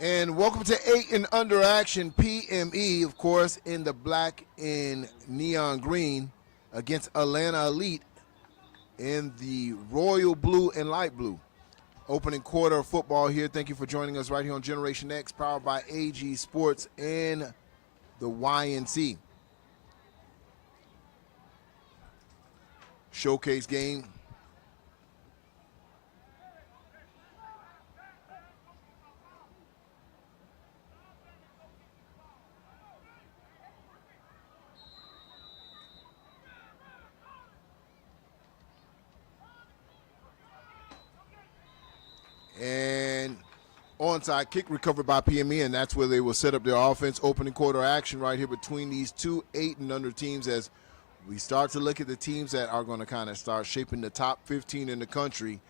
And welcome to 8 and Under Action PME, of course, in the black and neon green against Atlanta Elite in the royal blue and light blue. Opening quarter of football here. Thank you for joining us right here on Generation X, powered by AG Sports and the YNC. Showcase game. And onside kick recovered by PME, and that's where they will set up their offense. Opening quarter action right here between these two 8 and under teams as we start to look at the teams that are going to kind of start shaping the top 15 in the country.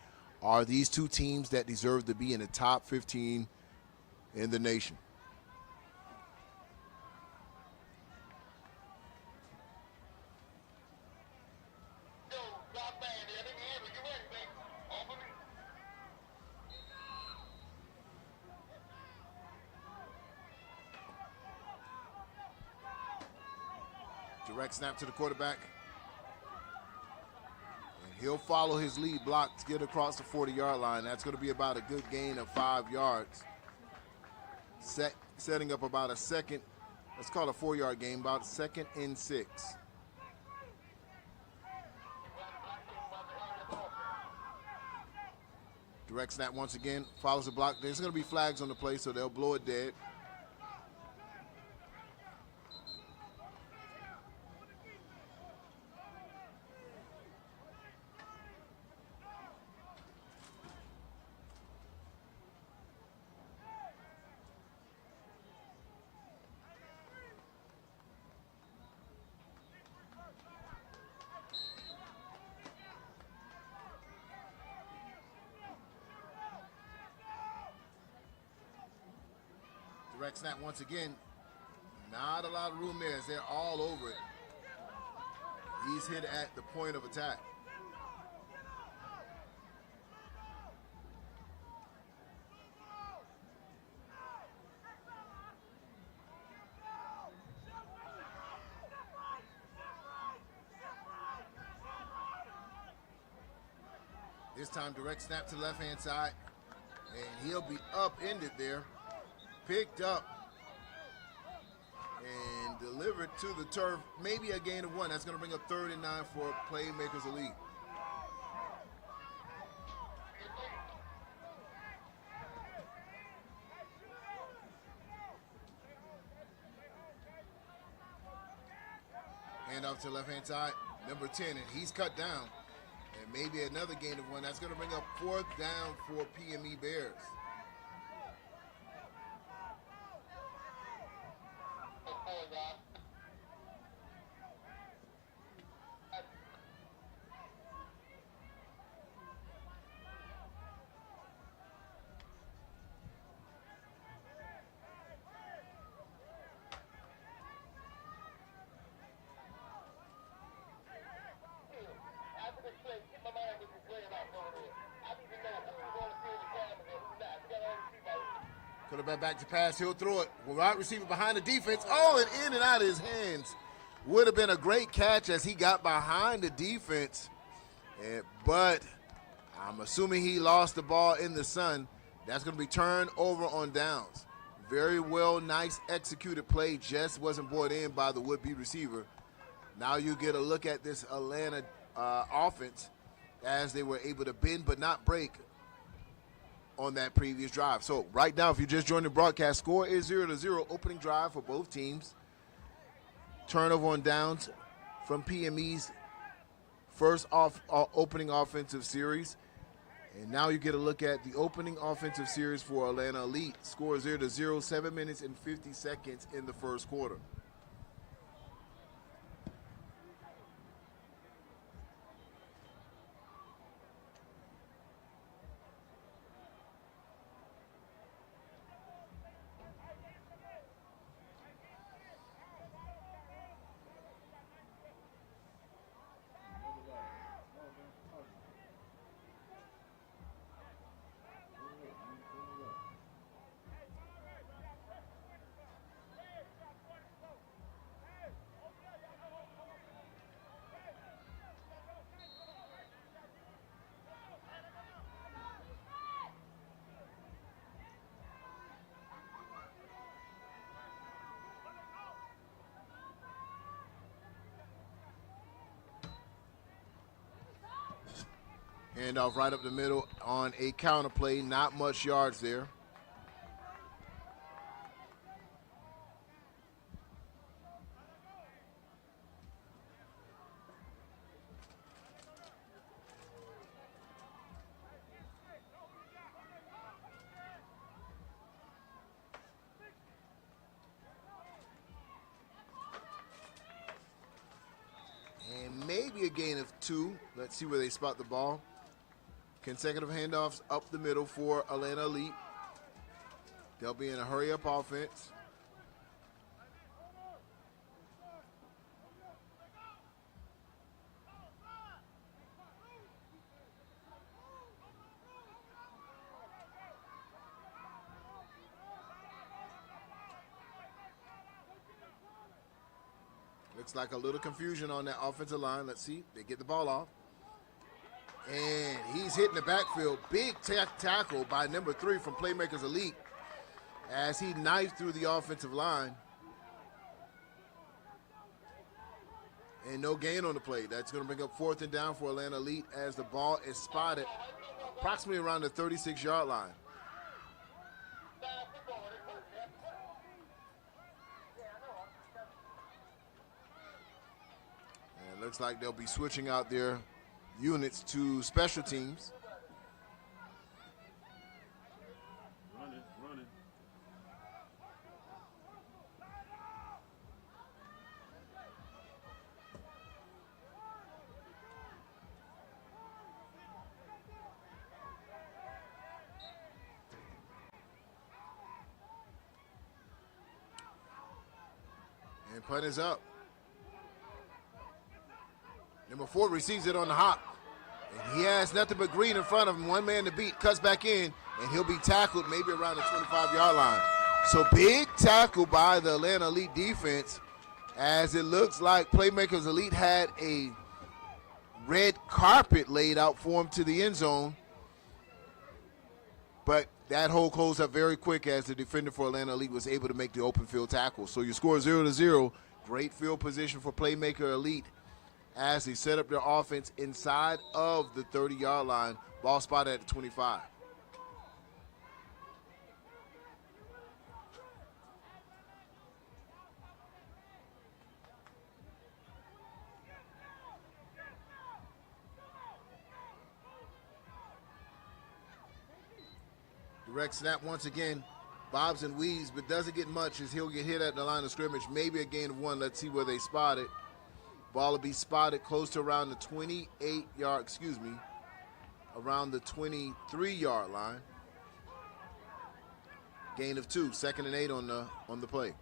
Are these two teams that deserve to be in the top 15 in the nation? Direct snap to the quarterback. And he'll follow his lead block to get across the 40-yard line. That's going to be about a good gain of 5 yards. Setting up about a second, let's call it a 4-yard gain, about 2nd and 6. Direct snap once again, follows the block. There's going to be flags on the play, so they'll blow it dead. Direct snap once again. Not a lot of room there as they're all over it. He's hit at the point of attack. This time direct snap to the left-hand side. And he'll be upended there. Picked up and delivered to the turf. Maybe a gain of 1. That's going to bring up 3rd and 9 for Playmakers Elite. Hand off to the left-hand side, number 10, and he's cut down. And maybe another gain of 1. That's going to bring up 4th down for PME Bears. Quarterback back to pass. He'll throw it. Wide receiver behind the defense. Oh, and in and out of his hands. Would have been a great catch as he got behind the defense. But I'm assuming he lost the ball in the sun. That's going to be turned over on downs. Very well, nice executed play. Just wasn't brought in by the would-be receiver. Now you get a look at this Atlanta offense as they were able to bend but not break on that previous drive. So right now, if you just joined the broadcast, score is 0-0. Opening drive for both teams. Turnover on downs from PME's first opening offensive series. And now you get a look at the opening offensive series for Atlanta Elite. Score 0-0, 7 minutes and 50 seconds in the first quarter. Handoff right up the middle on a counter play. Not much yards there. Maybe a gain of 2. Let's see where they spot the ball. Consecutive handoffs up the middle for Atlanta Elite. They'll be in a hurry-up offense. Looks like a little confusion on that offensive line. Let's see. They get the ball off. And he's hitting the backfield. Big tackle by number 3 from Playmakers Elite as he knifed through the offensive line. And no gain on the play. That's going to bring up 4th and down for Atlanta Elite as the ball is spotted approximately around the 36-yard line. Looks like they'll be switching out their units to special teams. Running. And punt is up. Number 4 receives it on the hop. And he has nothing but green in front of him. One man to beat, cuts back in, and he'll be tackled maybe around the 25-yard line. So big tackle by the Atlanta Elite defense as it looks like Playmakers Elite had a red carpet laid out for him to the end zone. But that hole closed up very quick as the defender for Atlanta Elite was able to make the open field tackle. So your score is 0-0. Great field position for Playmaker Elite as they set up their offense inside of the 30-yard line. Ball spotted at the 25. Direct snap once again. Bobs and weaves, but doesn't get much as he'll get hit at the line of scrimmage. Maybe a gain of 1. Let's see where they spot it. Ball will be spotted close to around the 28-yard, around the 23-yard line. Gain of 2, 2nd and 8 on the play.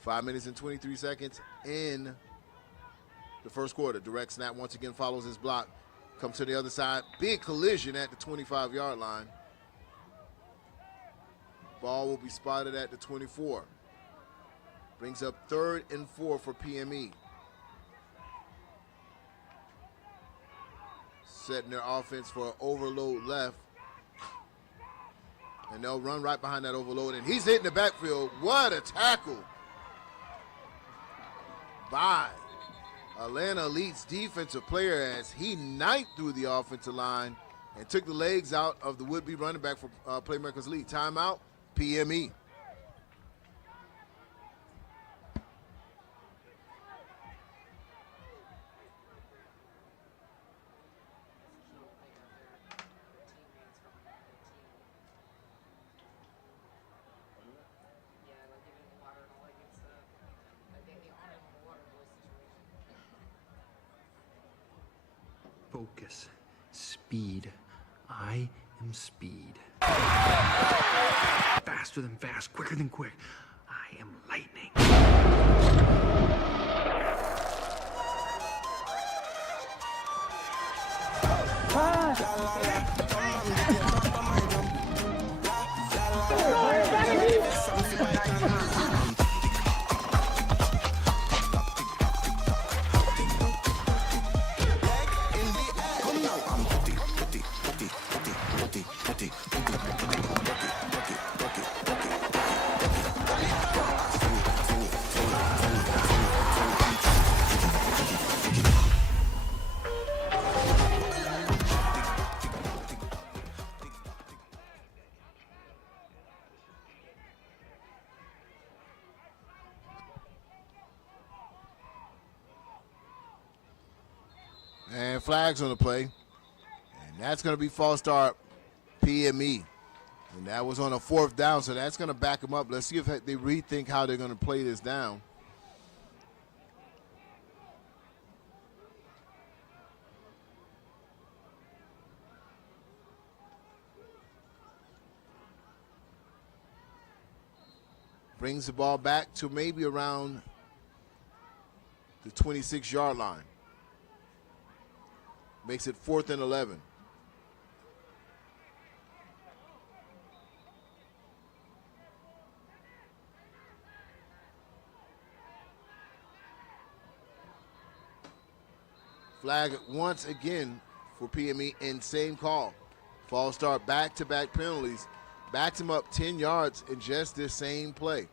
5 minutes and 23 seconds in the first quarter. Direct snap once again follows his block. Comes to the other side. Big collision at the 25-yard line. Ball will be spotted at the 24. Brings up 3rd and 4 for PME. Setting their offense for an overload left. And they'll run right behind that overload. And he's hitting the backfield. What a tackle by Atlanta Elite's defensive player as he knifed through the offensive line and took the legs out of the would-be running back for Playmakers Elite. Timeout, PME. Focus. Speed. I am speed. Faster than fast, quicker than quick. I am lightning. flags on the play. And that's going to be false start PME. And that was on a 4th down, so that's going to back them up. Let's see if they rethink how they're going to play this down. Brings the ball back to maybe around the 26-yard line. Makes it 4th and 11. Flag once again for PME and same call. False start, back-to-back penalties. Backs him up 10 yards in just this same play.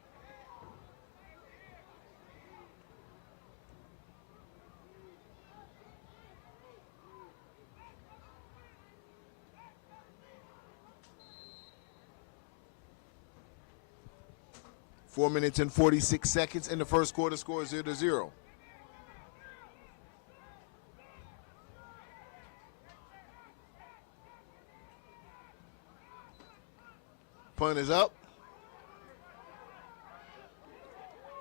Four minutes and 46 seconds in the first quarter, score 0-0. Punt is up.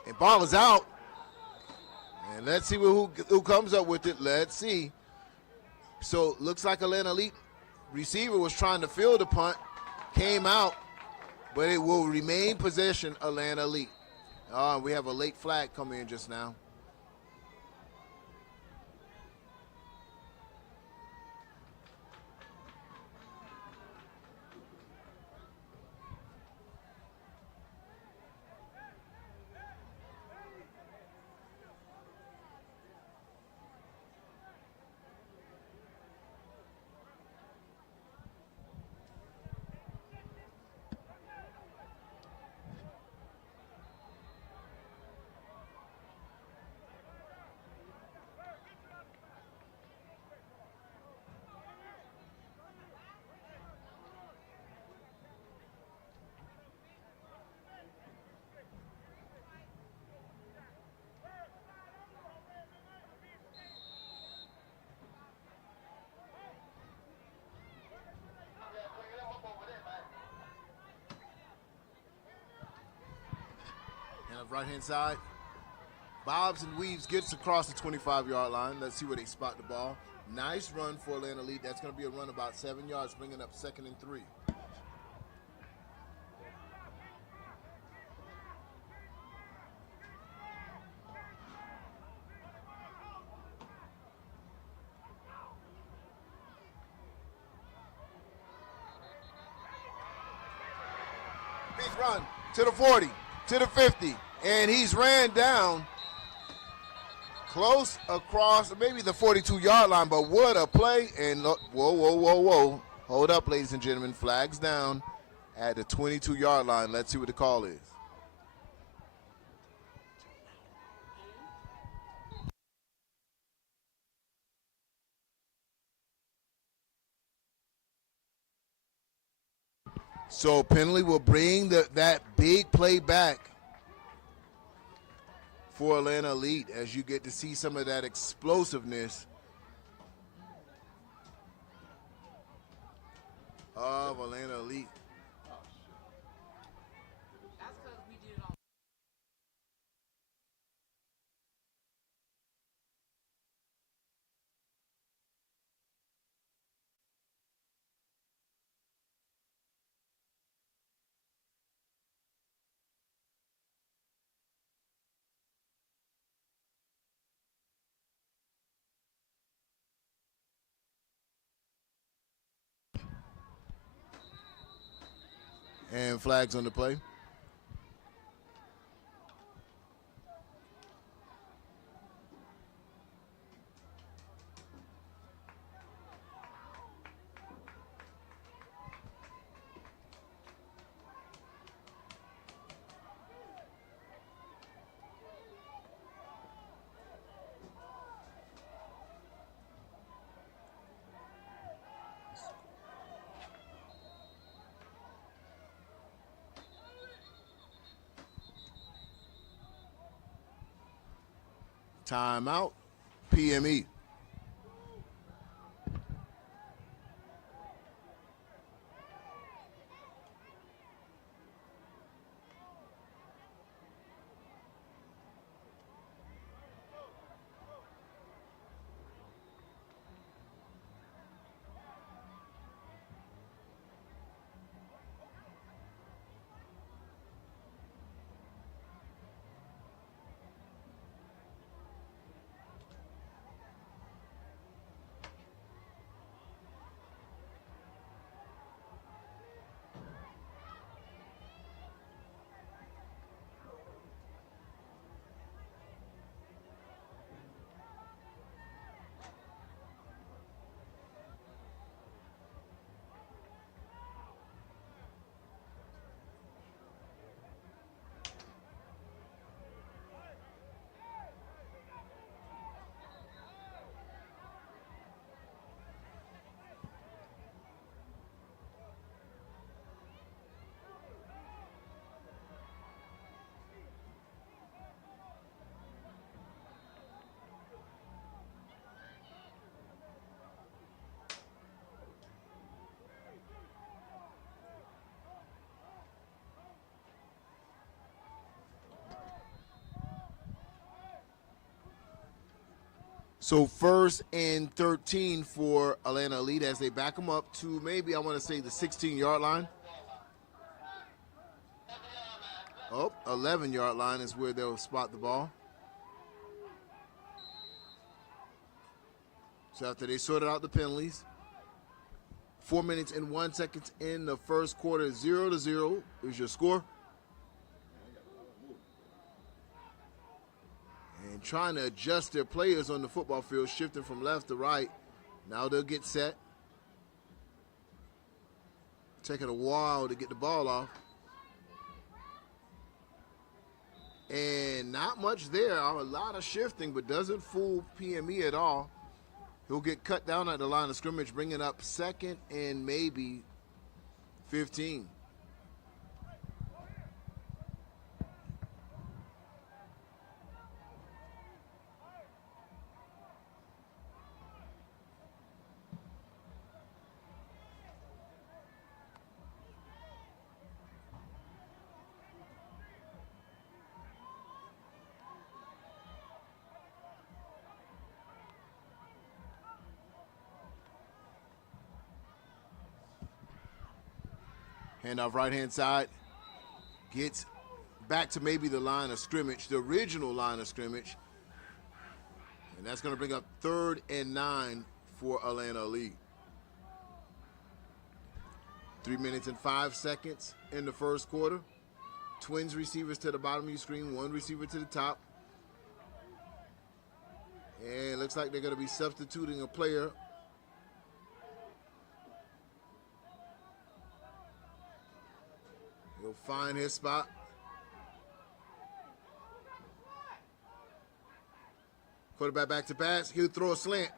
And ball is out. And let's see who comes up with it. Let's see. So looks like Atlanta Elite receiver was trying to field the punt. Came out. But it will remain possession Atlanta Elite. We have a late flag coming in just now. Right-hand side. Bobs and weaves, gets across the 25-yard line. Let's see where they spot the ball. Nice run for Atlanta Elite. That's going to be a run about 7 yards, bringing up 2nd and 3. He's run to the 40, to the 50. And he's ran down close across maybe the 42-yard line, but what a play. And look, whoa. Hold up, ladies and gentlemen. Flags down at the 22-yard line. Let's see what the call is. So penalty will bring that big play back for Atlanta Elite as you get to see some of that explosiveness of Atlanta Elite. And flags on the play. Timeout, PME. So 1st and 13 for Atlanta Elite as they back them up to maybe, I want to say, the 16-yard line. Oh, 11-yard line is where they'll spot the ball. So after they sorted out the penalties, 4 minutes and 1 second in the first quarter, 0-0 is your score. And trying to adjust their players on the football field, shifting from left to right. Now they'll get set. Taking a while to get the ball off. And not much there, a lot of shifting, but doesn't fool PME at all. He'll get cut down at the line of scrimmage, bringing up 2nd and maybe 15. Handoff right-hand side. Gets back to maybe the line of scrimmage, the original line of scrimmage. And that's going to bring up 3rd and 9 for Atlanta Elite. 3 minutes and 5 seconds in the first quarter. Twins receivers to the bottom of your screen, 1 receiver to the top. And it looks like they're going to be substituting a player. He'll find his spot. Quarterback back to pass. He'll throw a slant.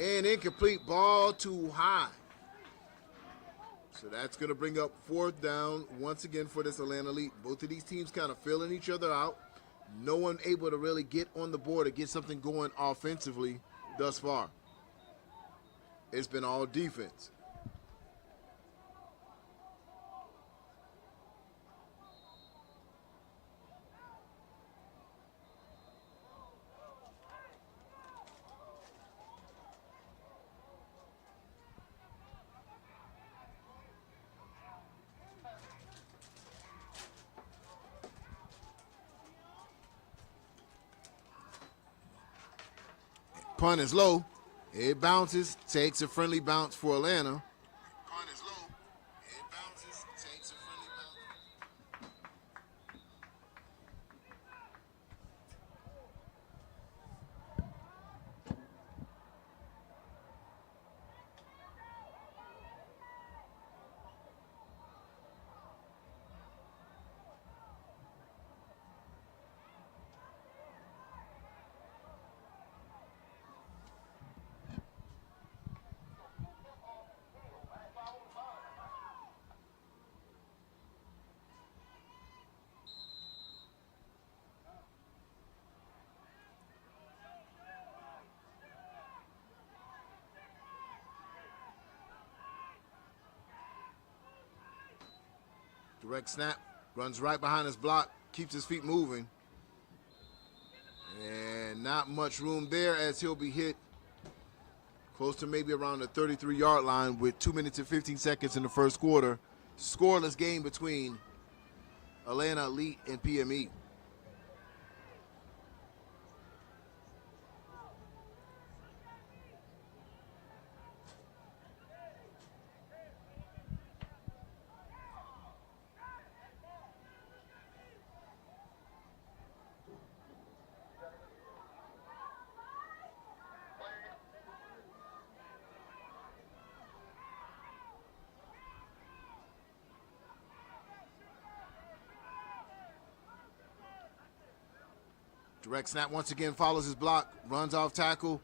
And incomplete. Ball too high. So that's going to bring up 4th down once again for this Atlanta Elite. Both of these teams kind of filling each other out. No one able to really get on the board or get something going offensively thus far. It's been all defense. Punt is low. It bounces, takes a friendly bounce for Atlanta. Punt is low. It bounces, takes a friendly bounce. Direct snap, runs right behind his block, keeps his feet moving. And not much room there as he'll be hit close to maybe around the 33-yard line with 2 minutes and 15 seconds in the first quarter. Scoreless game between Atlanta Elite and PME. Direct snap once again follows his block, runs off tackle,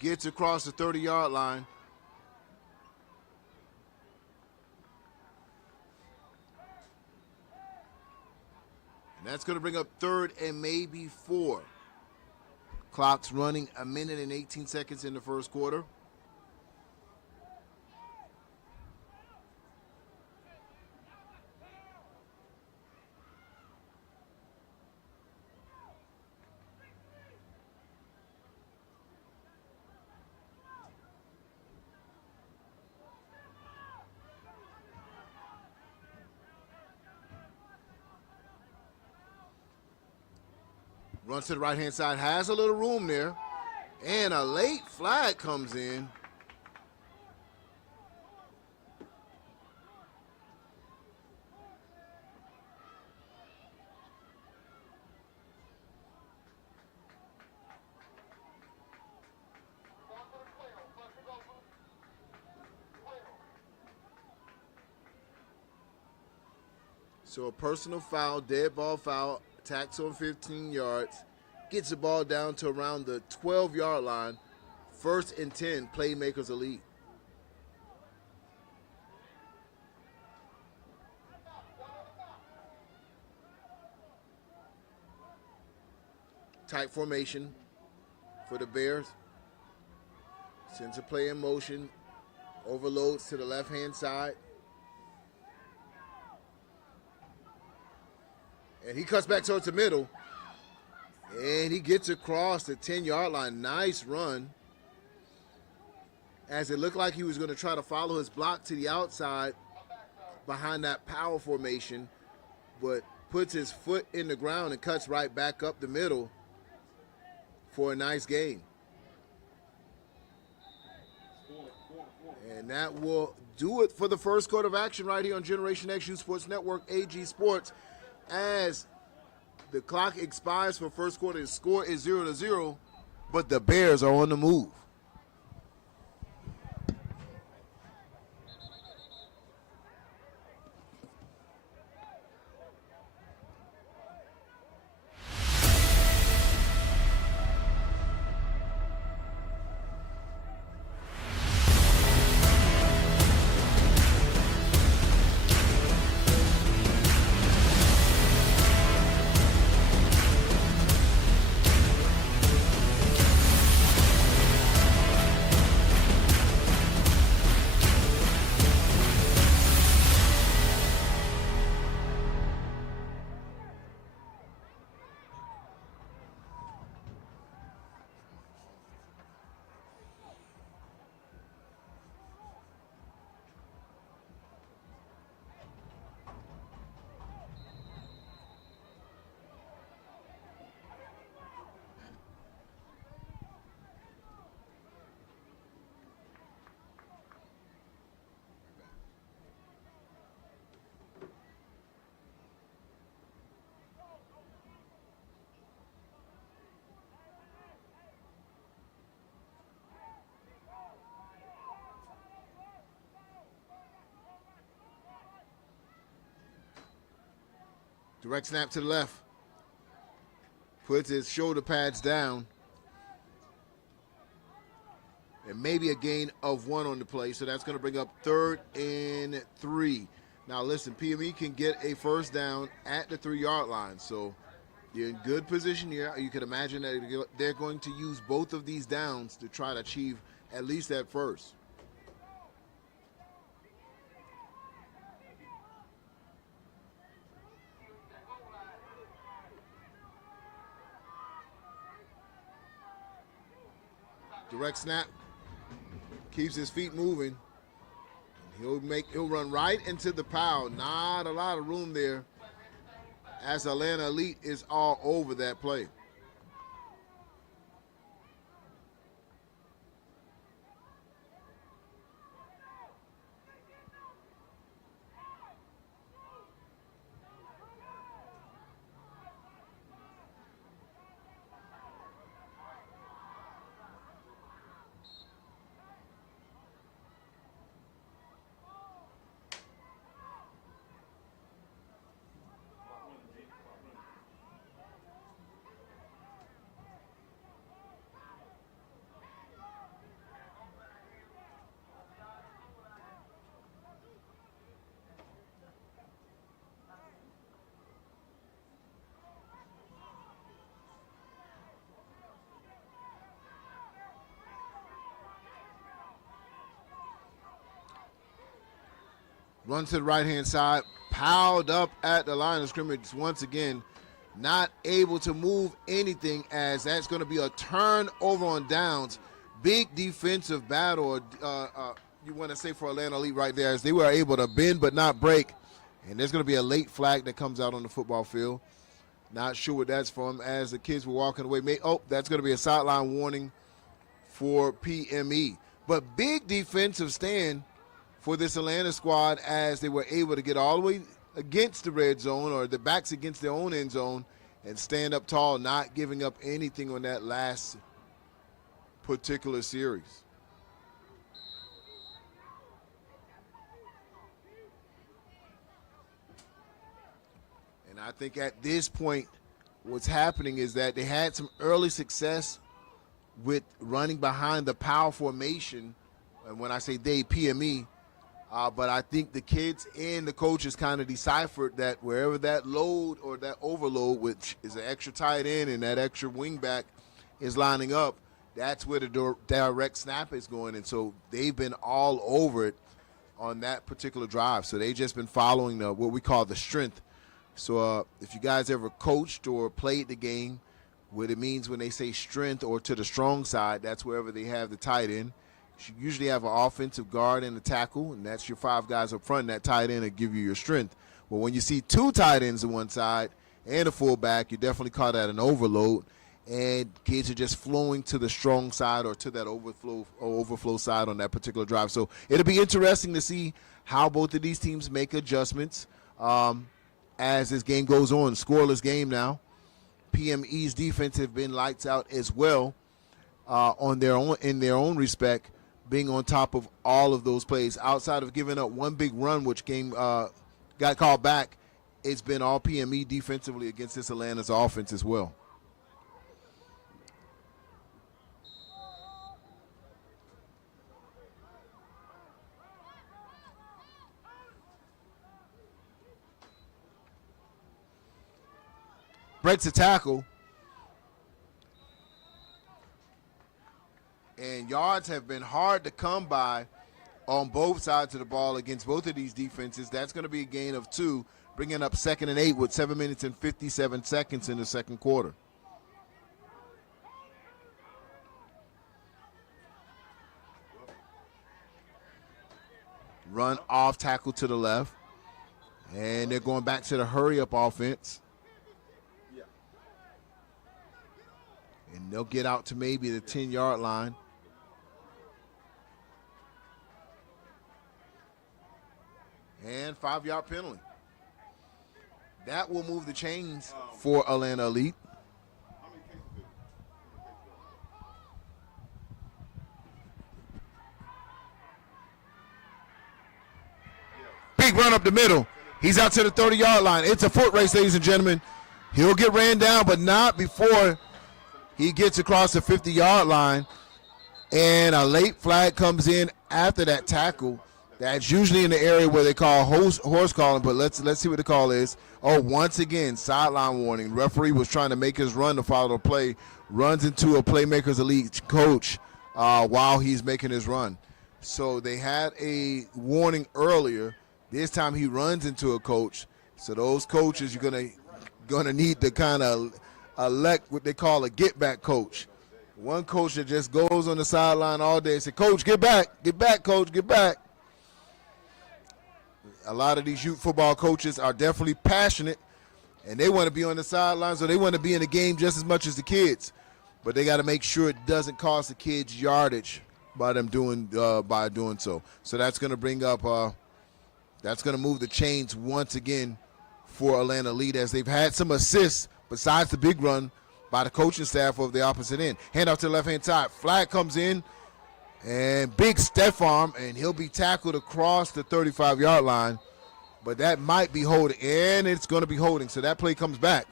gets across the 30-yard line. And that's going to bring up 3rd and maybe 4. Clock's running 1 minute and 18 seconds in the first quarter. Runs to the right-hand side, has a little room there. And a late flag comes in. So a personal foul, dead ball foul, tax on 15 yards, gets the ball down to around the 12-yard line. 1st and 10, Playmakers elite. Tight formation for the Bears. Sends a play in motion, overloads to the left-hand side. And he cuts back towards the middle. And he gets across the 10-yard line. Nice run. As it looked like he was going to try to follow his block to the outside behind that power formation, but puts his foot in the ground and cuts right back up the middle for a nice gain. And that will do it for the first quarter of action right here on Generation X Youth Sports Network, AG Sports. As the clock expires for first quarter, the score is 0-0, but the Bears are on the move. Direct snap to the left. Puts his shoulder pads down. And maybe a gain of 1 on the play. So that's going to bring up 3rd and 3. Now listen, PME can get a first down at the 3-yard line. So you're in good position here. You can imagine that they're going to use both of these downs to try to achieve at least that first. Direct snap, keeps his feet moving. He'll run right into the pile. Not a lot of room there, as Atlanta Elite is all over that play. Run to the right-hand side, piled up at the line of scrimmage once again. Not able to move anything, as that's going to be a turnover on downs. Big defensive battle, you want to say, for Atlanta Elite right there, as they were able to bend but not break. And there's going to be a late flag that comes out on the football field. Not sure what that's from as the kids were walking away. Oh, that's going to be a sideline warning for PME. But big defensive stand for this Atlanta squad as they were able to get all the way against the red zone or the backs against their own end zone and stand up tall, not giving up anything on that last particular series. And I think at this point, what's happening is that they had some early success with running behind the power formation. And when I say they, PME, but I think the kids and the coaches kind of deciphered that wherever that load or that overload, which is an extra tight end and that extra wing back is lining up, that's where the direct snap is going. And so they've been all over it on that particular drive. So they've just been following what we call the strength. So if you guys ever coached or played the game, what it means when they say strength or to the strong side, that's wherever they have the tight end. You usually have an offensive guard and a tackle, and that's your 5 guys up front, and that tight end will give you your strength. But when you see 2 tight ends on one side and a fullback, you definitely call that an overload, and kids are just flowing to the strong side or to that overflow side on that particular drive. So it'll be interesting to see how both of these teams make adjustments as this game goes on. Scoreless game now. PME's defense have been lights out as well in their own respect, being on top of all of those plays. Outside of giving up one big run, which got called back, it's been all PME defensively against this Atlanta's offense as well. Breaks a tackle. And yards have been hard to come by on both sides of the ball against both of these defenses. That's going to be a gain of 2, bringing up 2nd and 8 with 7 minutes and 57 seconds in the second quarter. Run off tackle to the left. And they're going back to the hurry-up offense. And they'll get out to maybe the 10-yard line. And 5-yard penalty. That will move the chains for Atlanta Elite. Big run up the middle. He's out to the 30-yard line. It's a foot race, ladies and gentlemen. He'll get ran down, but not before he gets across the 50-yard line. And a late flag comes in after that tackle. That's usually in the area where they call horse calling, but let's see what the call is. Oh, once again, sideline warning. Referee was trying to make his run to follow the play, runs into a Playmakers Elite coach while he's making his run. So they had a warning earlier. This time he runs into a coach. So those coaches, you're gonna need to kind of elect what they call a get-back coach. One coach that just goes on the sideline all day and says, "Coach, get back, coach, get back." A lot of these youth football coaches are definitely passionate, and they want to be on the sidelines, or they want to be in the game just as much as the kids. But they got to make sure it doesn't cost the kids yardage by them doing so. So that's going to bring up, that's going to move the chains once again for Atlanta Elite, as they've had some assists besides the big run by the coaching staff of the opposite end. Hand off to the left-hand side. Flag comes in. And big stiff arm, and he'll be tackled across the 35-yard line. But that might be holding, and it's going to be holding. So that play comes back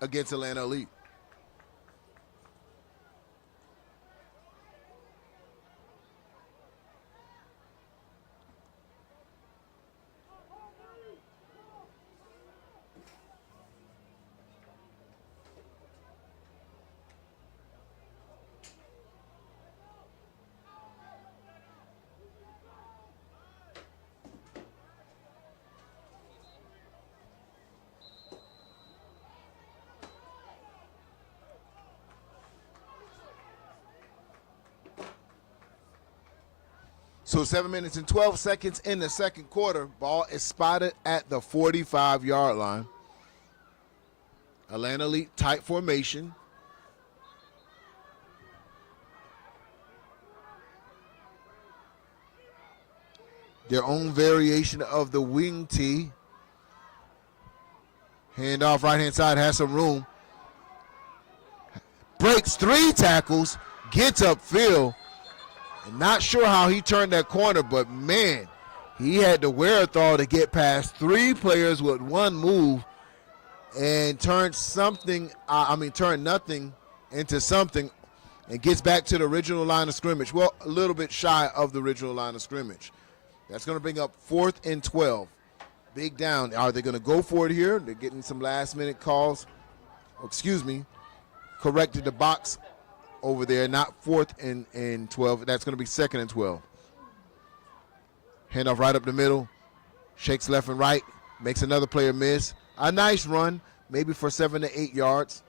against Atlanta Elite. So 7 minutes and 12 seconds in the second quarter. Ball is spotted at the 45-yard line. Atlanta Elite tight formation. Their own variation of the wing tee. Hand off right-hand side, has some room. Breaks 3 tackles, gets upfield. Not sure how he turned that corner, but man, he had the wherewithal to get past 3 players with 1 move and turn nothing into something and gets back to the original line of scrimmage. Well, a little bit shy of the original line of scrimmage. That's going to bring up 4th and 12. Big down. Are they going to go for it here? They're getting some last-minute calls. Corrected the box over there, not 4th and 12. That's going to be 2nd and 12. Handoff right up the middle. Shakes left and right. Makes another player miss. A nice run, maybe for 7 to 8 yards.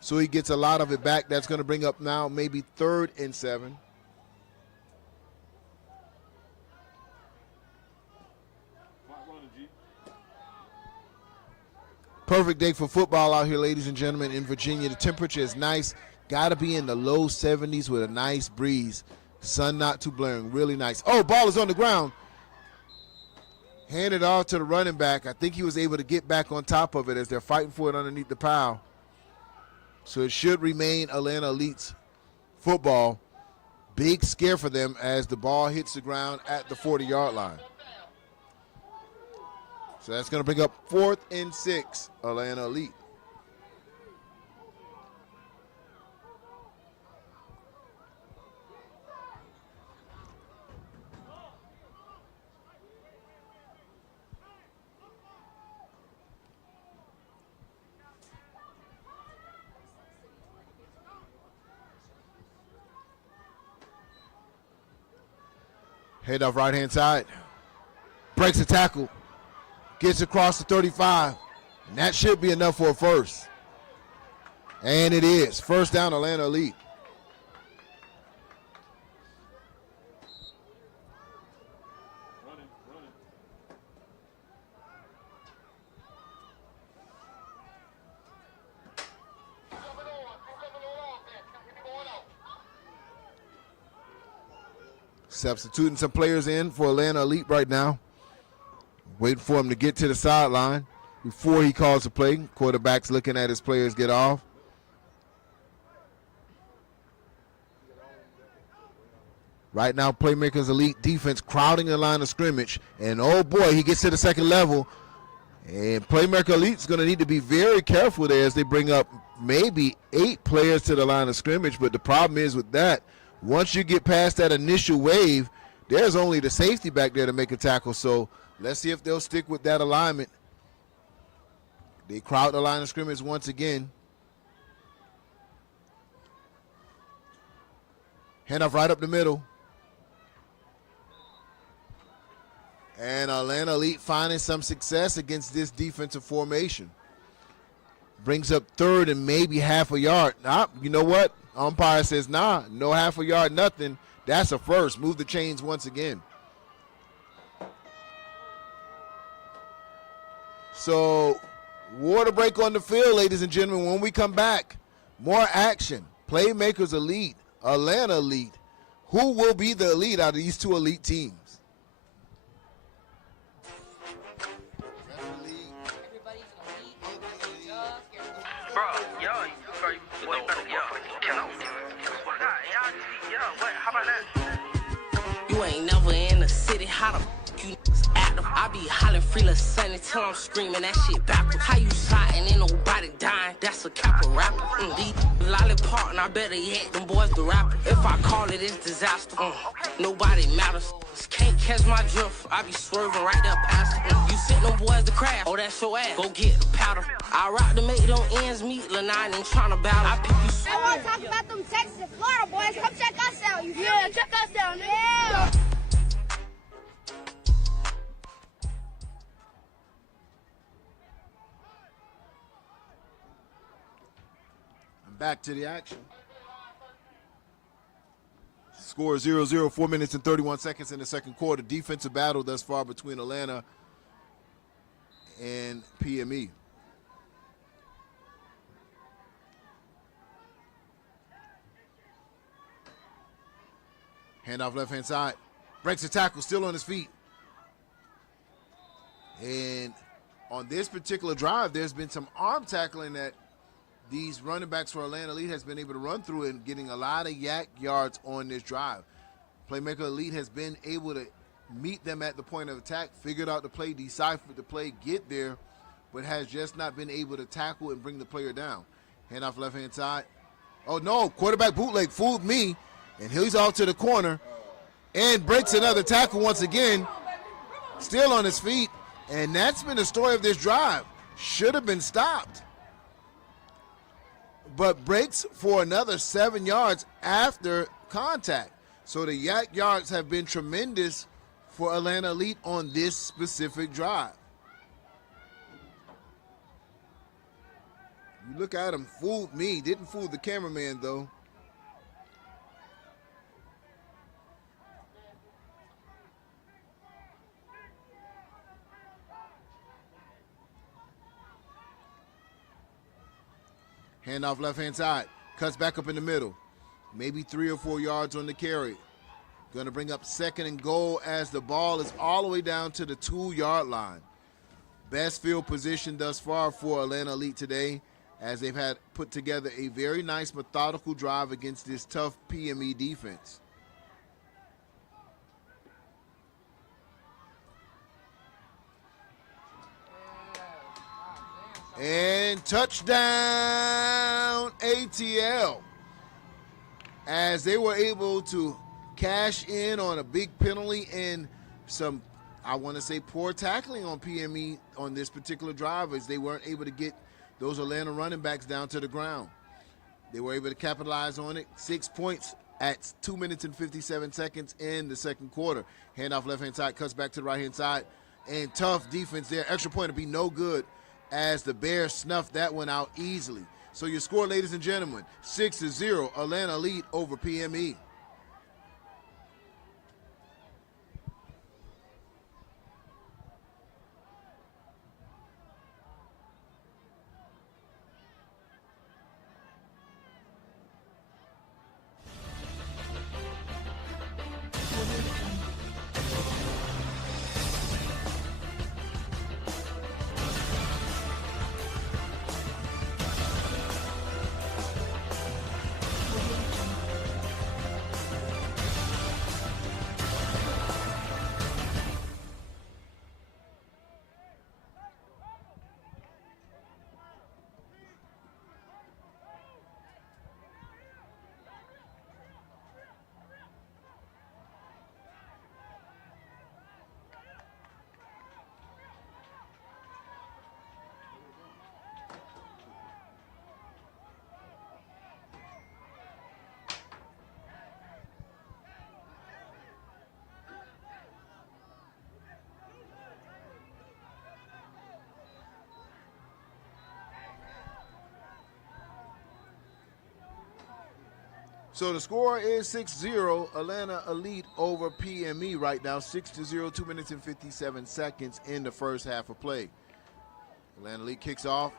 So he gets a lot of it back. That's going to bring up now maybe 3rd and 7. Perfect day for football out here, ladies and gentlemen, in Virginia. The temperature is nice. Got to be in the low 70s with a nice breeze. Sun not too blaring. Really nice. Oh, ball is on the ground. Handed off to the running back. I think he was able to get back on top of it as they're fighting for it underneath the pile. So it should remain Atlanta Elite's football. Big scare for them as the ball hits the ground at the 40-yard line. So that's going to bring up 4th and 6, Atlanta Elite. Head off right-hand side. Breaks a tackle. Gets across the 35. And that should be enough for a first. And it is. First down, Atlanta Elite. Substituting some players in for Atlanta Elite right now. Waiting for him to get to the sideline before he calls the play. Quarterback's looking at his players get off. Right now, Playmakers Elite defense crowding the line of scrimmage. And oh boy, he gets to the second level. And Playmaker Elite's going to need to be very careful there as they bring up maybe 8 players to the line of scrimmage. But the problem is with that, once you get past that initial wave, there's only the safety back there to make a tackle. So let's see if they'll stick with that alignment. They crowd the line of scrimmage once again. Handoff right up the middle. And Atlanta Elite finding some success against this defensive formation. Brings up 3rd and maybe half a yard. You know what? Umpire says, nah, no half a yard, nothing. That's a first. Move the chains once again. So, water break on the field, ladies and gentlemen. When we come back, more action. Playmakers Elite, Atlanta Elite. Who will be the elite out of these 2 elite teams? You ain't never in the city, how the you active? I be hollering freeless sunny till I'm screaming that shit backwards. How you sliding, ain't nobody dying, that's a Kappa rapper. These lollipop, and I better yet, them boys the rapper. If I call it, it's disaster. Nobody matters. Can't catch my drift, I be swerving right there past it. You sent them boys to crash, oh that's your ass, go get the powder. I rock to make them ends meet, Lanine ain't tryna battle. I pick you. I wanna talk about them Texas and Florida boys, come check us out. Yeah, check us out, yeah. Back to the action. Score 0-0, 4 minutes and 31 seconds in the second quarter. Defensive battle thus far between Atlanta and PME. Handoff left-hand side. Breaks the tackle, still on his feet. And on this particular drive, there's been some arm tackling that these running backs for Atlanta Elite has been able to run through and getting a lot of yak yards on this drive. Playmaker Elite has been able to meet them at the point of attack, figured out the play, deciphered the play, get there, but has just not been able to tackle and bring the player down. Handoff left-hand side. Oh, no, quarterback bootleg fooled me, and he's off to the corner and breaks another tackle once again, still on his feet, and that's been the story of this drive. Should have been stopped, but breaks for another 7 yards after contact. So the yak yards have been tremendous for Atlanta Elite on this specific drive. You look at him, fooled me. Didn't fool the cameraman, though. Handoff left-hand side. Cuts back up in the middle. Maybe 3 or 4 yards on the carry. Going to bring up 2nd and goal as the ball is all the way down to the 2-yard line. Best field position thus far for Atlanta Elite today, as they've had put together a very nice methodical drive against this tough PME defense. And touchdown ATL, as they were able to cash in on a big penalty and some, I want to say, poor tackling on PME on this particular drive, as they weren't able to get those Atlanta running backs down to the ground. They were able to capitalize on it. 6 points at 2 minutes and 57 seconds in the second quarter. Handoff left-hand side, cuts back to the right-hand side, and tough defense there. Extra point to be no good, as the Bears snuffed that one out easily. So your score, ladies and gentlemen, 6-0, Atlanta Elite over PME. So the score is 6-0, Atlanta Elite over PME right now, 6-0, 2 minutes and 57 seconds in the first half of play. Atlanta Elite kicks off.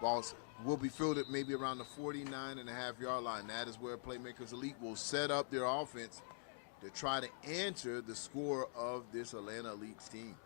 Balls will be fielded maybe around the 49.5-yard line. That is where Playmakers Elite will set up their offense to try to answer the score of this Atlanta Elite team.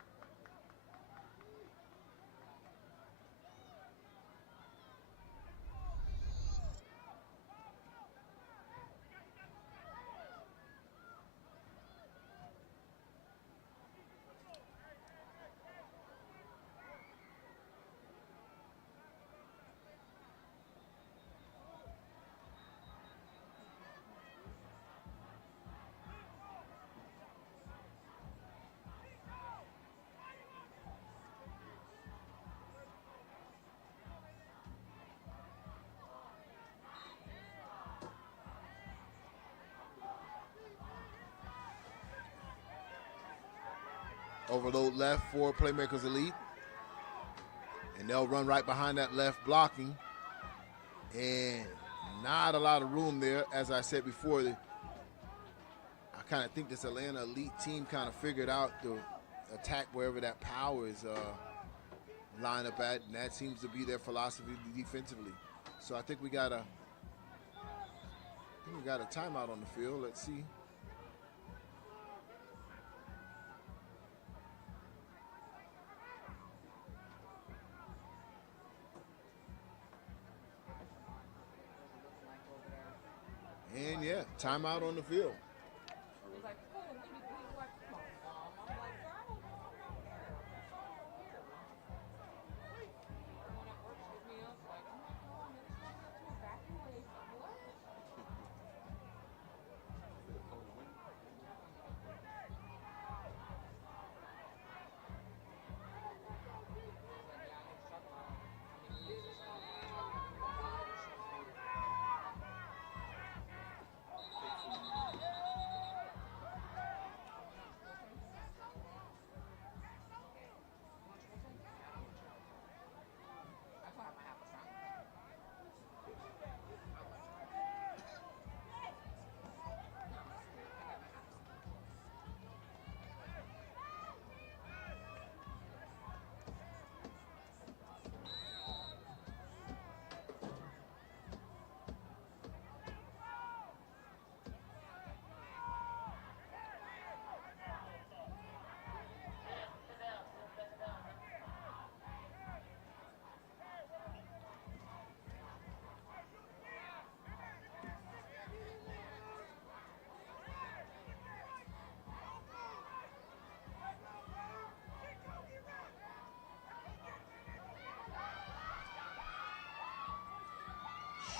Overload left for Playmakers Elite. And they'll run right behind that left blocking. And not a lot of room there. As I said before, I kind of think this Atlanta Elite team kind of figured out to attack wherever that power is line up at. And that seems to be their philosophy defensively. So I think we got a timeout on the field. Let's see. Timeout on the field.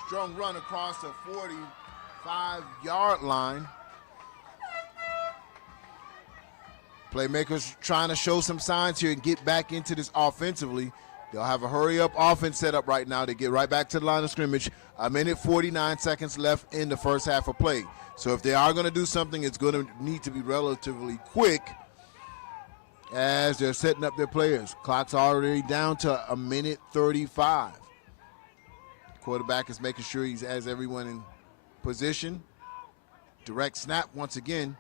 Strong run across the 45-yard line. Playmakers trying to show some signs here and get back into this offensively. They'll have a hurry-up offense set up right now to get right back to the line of scrimmage. 1:49 seconds left in the first half of play. So if they are going to do something, it's going to need to be relatively quick as they're setting up their players. Clock's already down to 1:35. Quarterback is making sure he has everyone in position. Direct snap once again.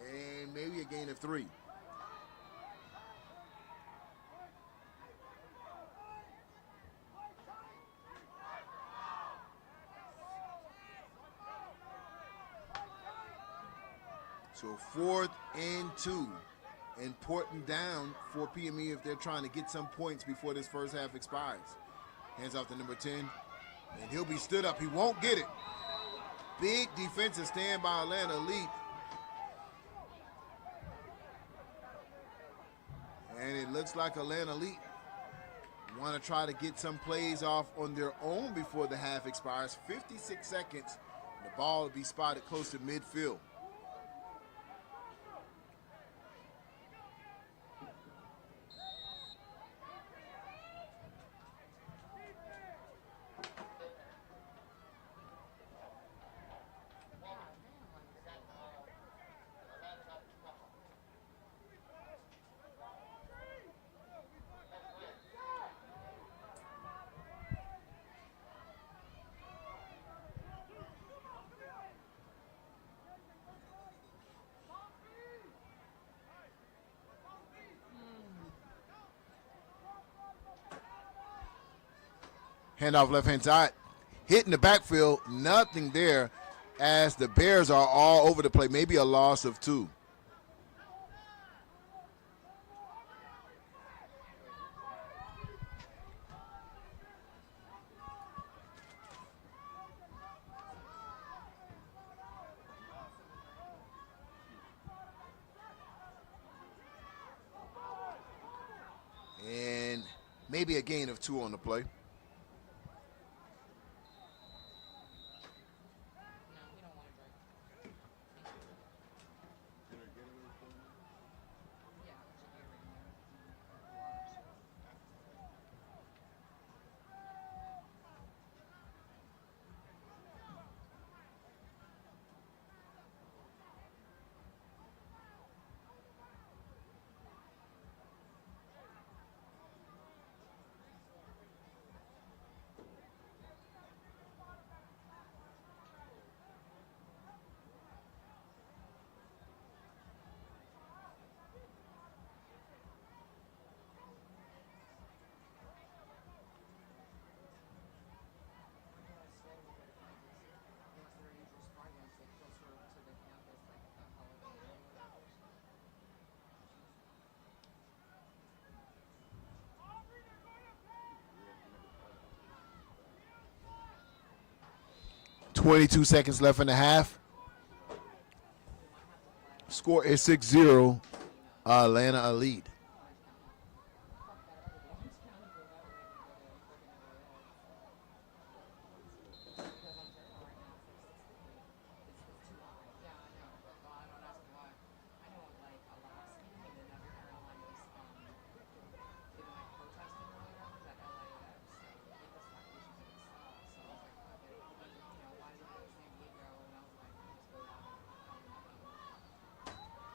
And maybe a gain of 3. So 4th and 2. Important down for PME if they're trying to get some points before this first half expires. Hands off to number 10, and he'll be stood up. He won't get it. Big defensive stand by Atlanta Elite. And it looks like Atlanta Elite want to try to get some plays off on their own before the half expires. 56 seconds. The ball will be spotted close to midfield. Handoff left-hand side. Hitting the backfield, nothing there as the Bears are all over the play. Maybe a loss of 2. And maybe a gain of 2 on the play. 22 seconds left in the half. Score is 6-0, Atlanta Elite.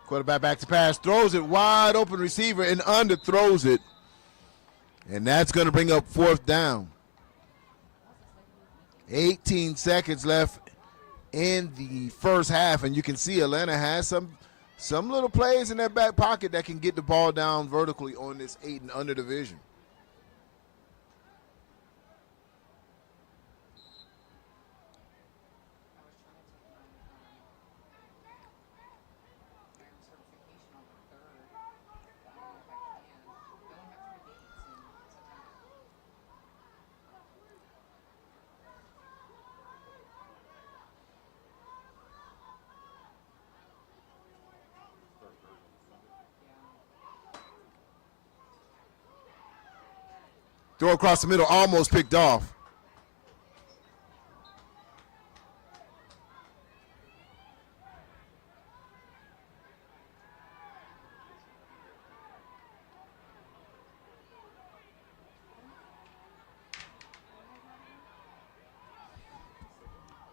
Quarterback back to pass, throws it wide open receiver and underthrows it. And that's going to bring up 4th down. 18 seconds left in the first half, and you can see Atlanta has some little plays in their back pocket that can get the ball down vertically on this 8 and under division. Throw across the middle, almost picked off.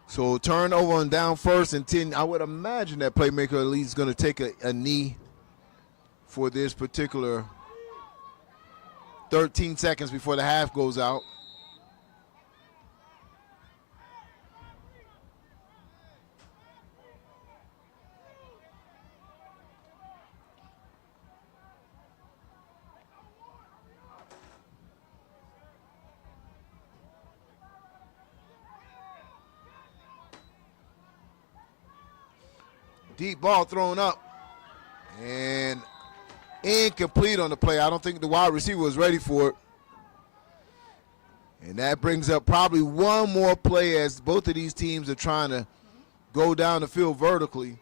So turnover on down 1st and 10. I would imagine that Playmaker Elite is going to take a knee for this particular 13 seconds before the half goes out. Deep ball thrown up and incomplete on the play. I don't think the wide receiver was ready for it. And that brings up probably one more play as both of these teams are trying to go down the field vertically,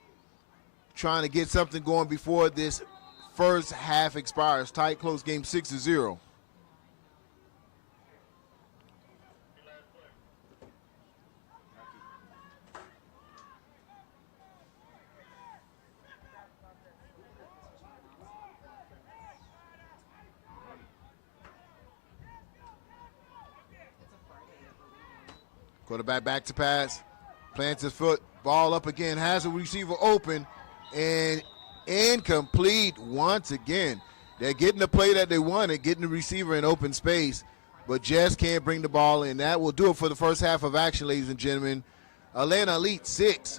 trying to get something going before this first half expires. Tight, close game, 6-0. Quarterback back to pass, plants his foot, ball up again, has a receiver open, and incomplete once again. They're getting the play that they wanted, getting the receiver in open space, but just can't bring the ball in. That will do it for the first half of action, ladies and gentlemen. Atlanta Elite 6,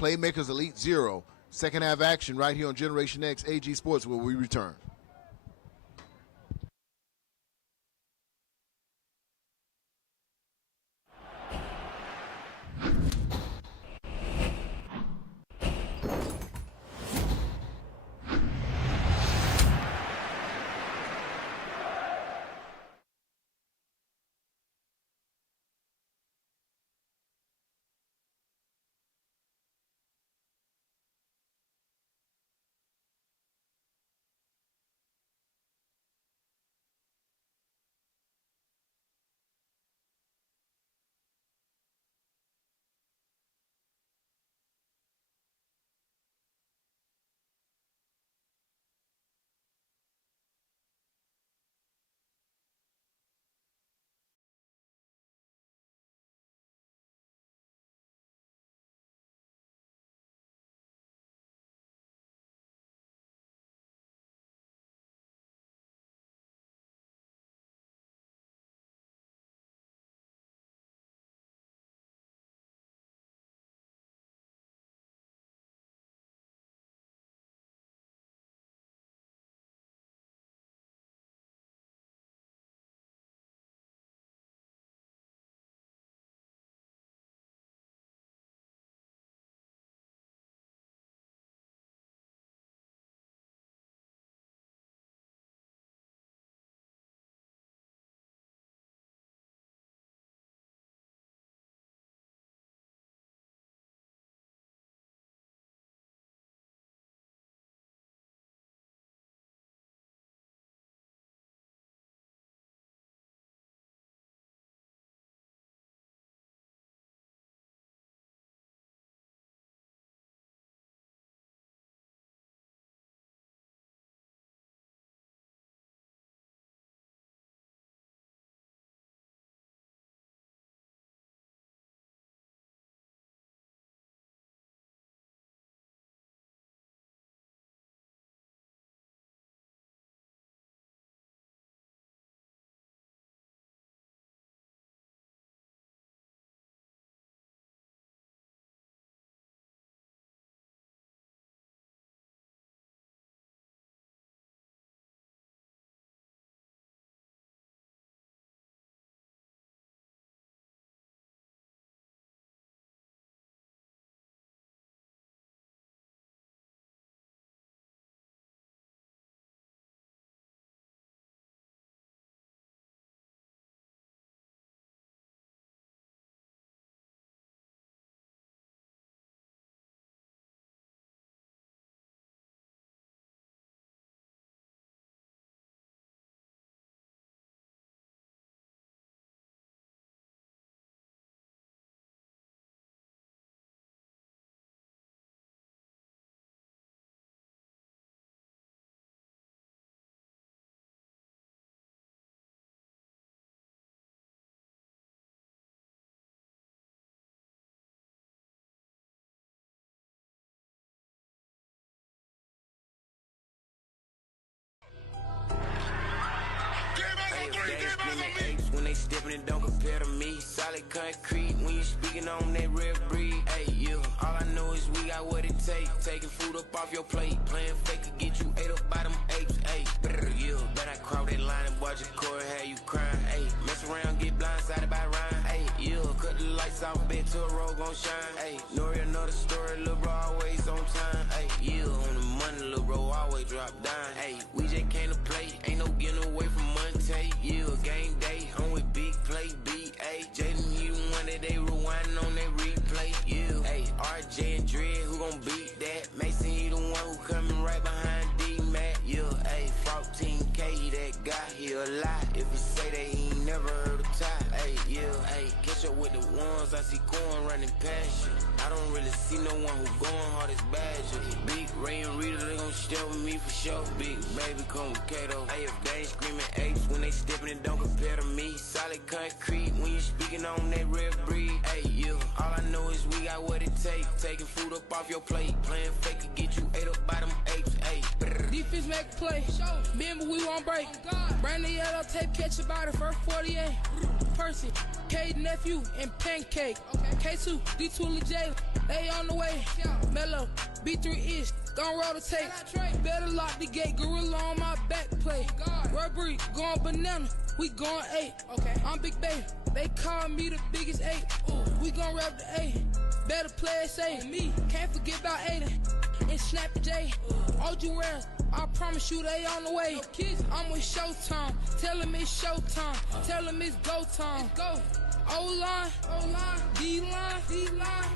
Playmakers Elite 0. Second half action right here on Generation X AG Sports where we return. solid concrete when you speaking on that real breed. Hey, yeah, all I know is we got what it take. Taking food up off your plate, playing fake to get you ate up by them apes. Hey, yeah, bet I crowd that line and watch your core, have you crying. Hey, mess around, get blindsided by Ryan. Hey, yeah, cut the lights off, bet to a road gon' shine. Hey, Nori another story, lil' bro always on time. Hey, yeah, on the money, lil' bro always drop down. Hey, we just came to play, ain't no getting away from Monte. Yeah, game day, I'm with big play, B.A. Jaden, you the one that they rewinding on that replay. Yeah, hey, RJ and Dre, who gon' beat that? Mason, he the one who coming right behind D-Mac. Yeah, hey, 14K, that guy, he a lie. If you say that he ain't never heard of Ty. Hey, yeah, hey, catch up with the ones I see going running past you. I don't really see no one who going hard as Badger. Big Ray and Rita, they gon' stay with me for sure. Big baby come with Kato. Hey, if they ain't screaming apes when they stepping, it don't compare to me. Solid concrete when you speaking on that real breed. Hey, yeah, all I know is we got what it take. Taking food up off your plate, playing fake to get you ate up by them apes. Hey, Defense make a play. Remember, we won't break. Brand new yellow tape, catch your body, first 48. Percy, K nephew, and Pancake. K2, D2 J, they on the way. Mellow, B3-ish, gon' roll the tape. Better lock the gate, gorilla on my back play. Rubbery, going banana, we going 8. I'm Big Baby, they call me the biggest 8. We gon' rap the 8. Better play it safe. Me, can't forget about Aiden and Snap J. OG Rails, I promise you they on the way. I'm with Showtime, tell him it's showtime. Tell him it's go time. O-line, D-line,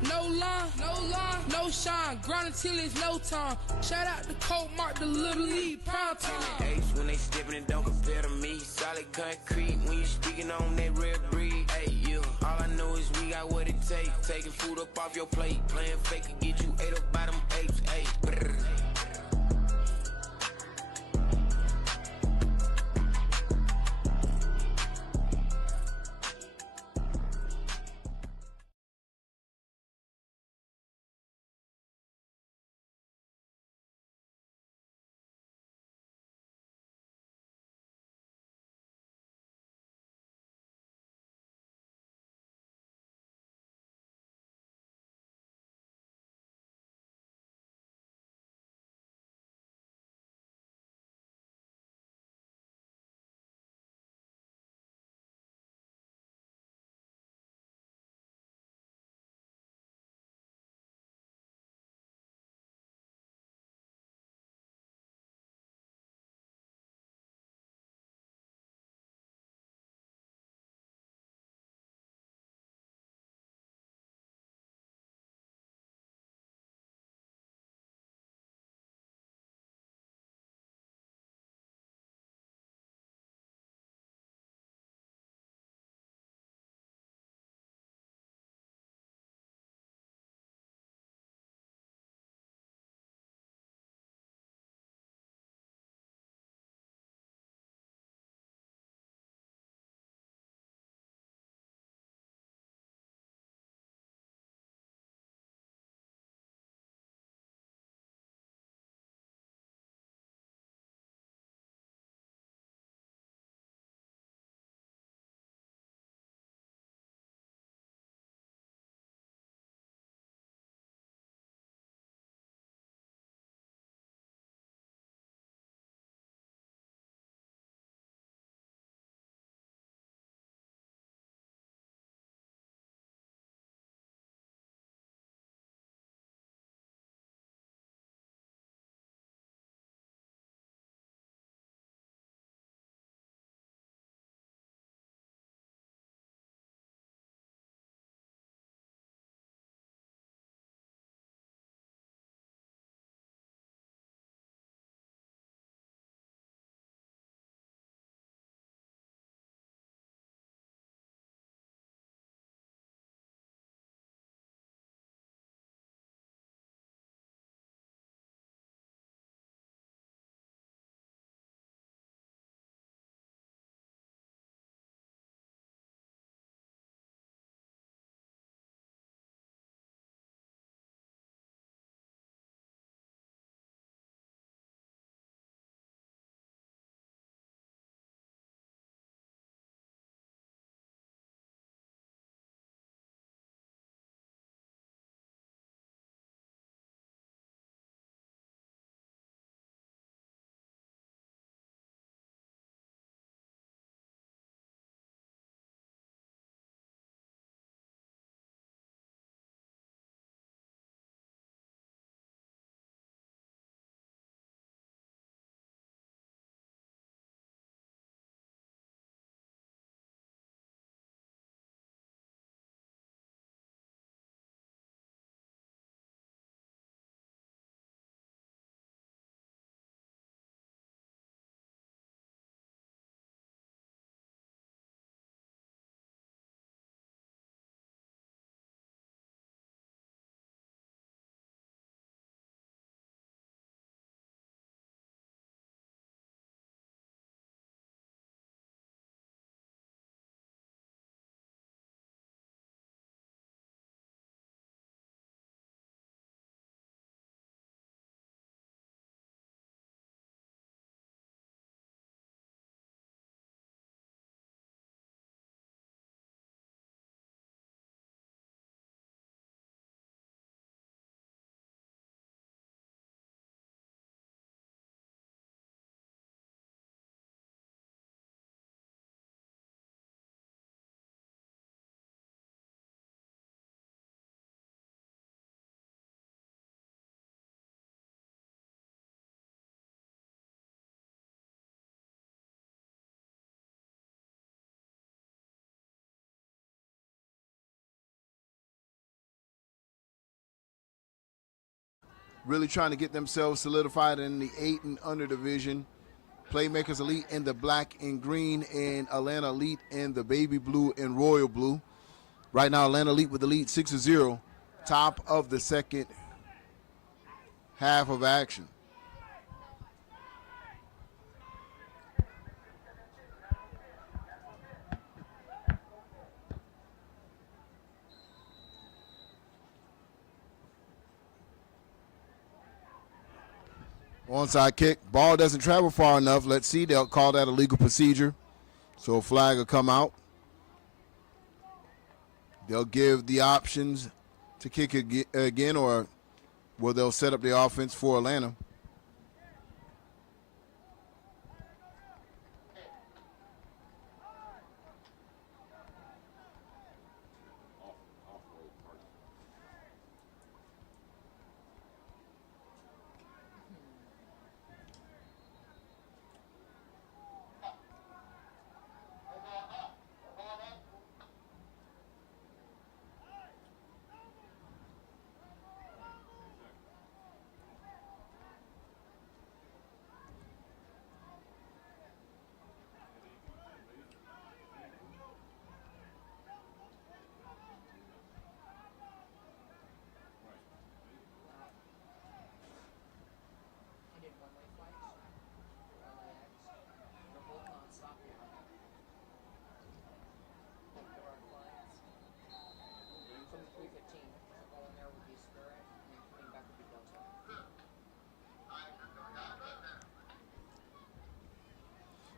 no line, no shine. Grind until it's no time. Shout out to Colt Mark, the Little League prime time. apes when they stepping, it don't compare to me. Solid concrete when you speaking on that real breed. Hey, yeah, all I know is we got what it take. Taking food up off your plate, playing fake to get you ate up by them apes. Hey, really trying to get themselves solidified in the 8 and under division. Playmakers Elite in the black and green, and Atlanta Elite in the baby blue and royal blue. Right now, Atlanta Elite with the lead 6-0, top of the second half of action. Onside kick. Ball doesn't travel far enough. Let's see. They'll call that a legal procedure. So a flag will come out. They'll give the options to kick again, or they'll set up the offense for Atlanta.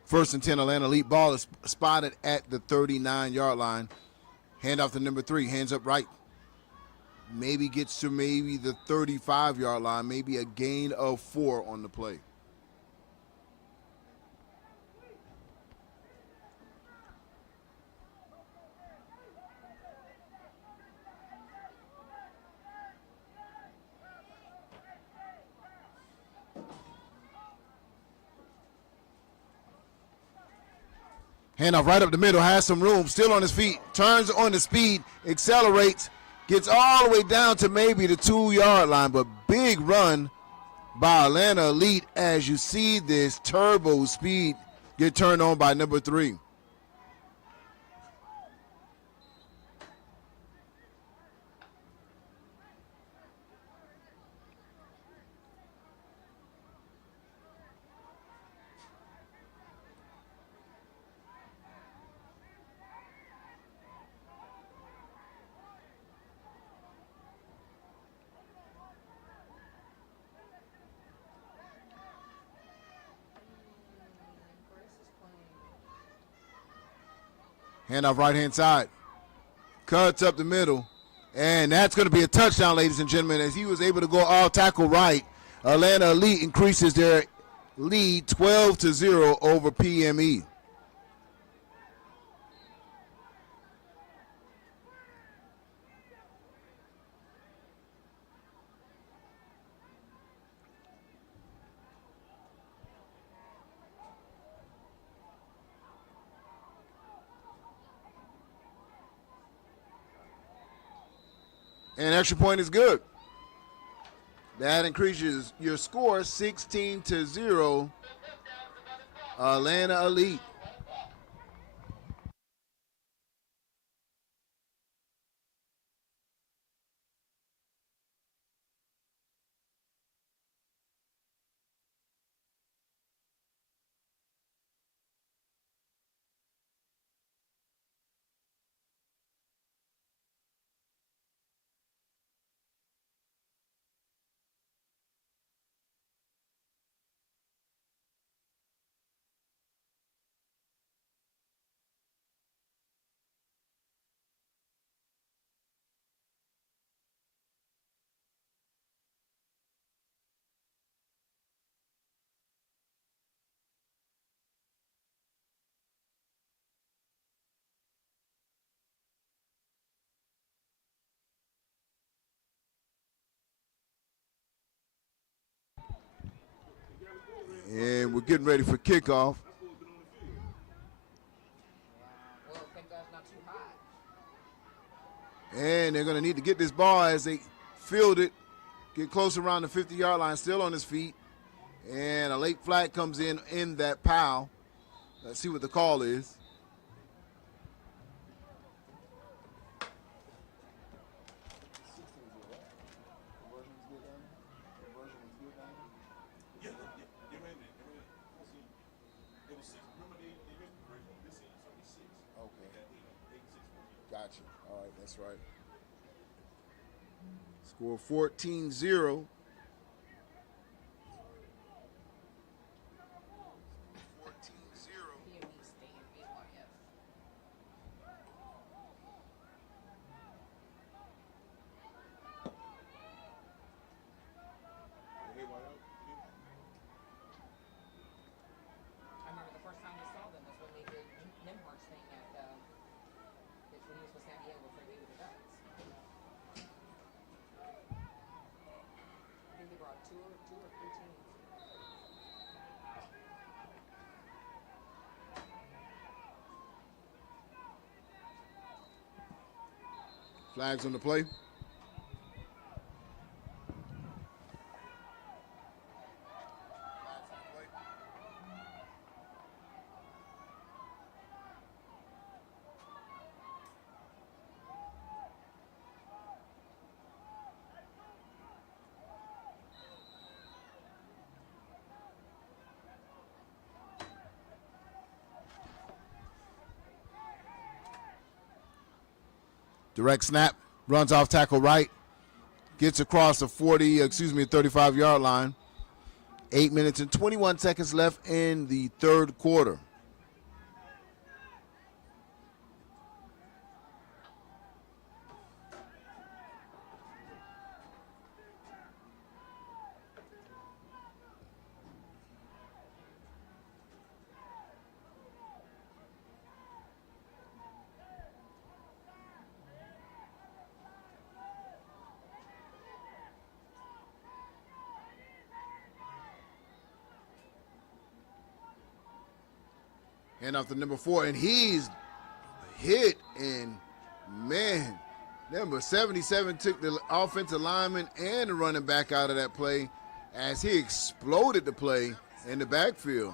First and 10, Atlanta Elite. Ball is spotted at the 39-yard line. Hand off to number 3, hands up right. Maybe gets to maybe the 35-yard line, maybe a gain of 4 on the play. Handoff right up the middle, has some room, still on his feet, turns on the speed, accelerates, gets all the way down to maybe the 2-yard line, but big run by Atlanta Elite as you see this turbo speed get turned on by number 3. Handoff right-hand side. Cuts up the middle. And that's going to be a touchdown, ladies and gentlemen, as he was able to go all tackle right. Atlanta Elite increases their lead 12-0 over PME. And extra point is good. That increases your score 16-0. Atlanta Elite. And we're getting ready for kickoff. And they're going to need to get this ball as they field it get close around the 50-yard line, still on his feet. And a late flag comes in that pile. Let's see what the call is. Gotcha. All right, that's right. Score 14-0. Flags on the play. Direct snap, runs off tackle right, gets across the 35-yard line. 8 minutes and 21 seconds left in the third quarter. Hand off to number 4, and he's hit, and man, number 77 took the offensive lineman and the running back out of that play as he exploded the play in the backfield.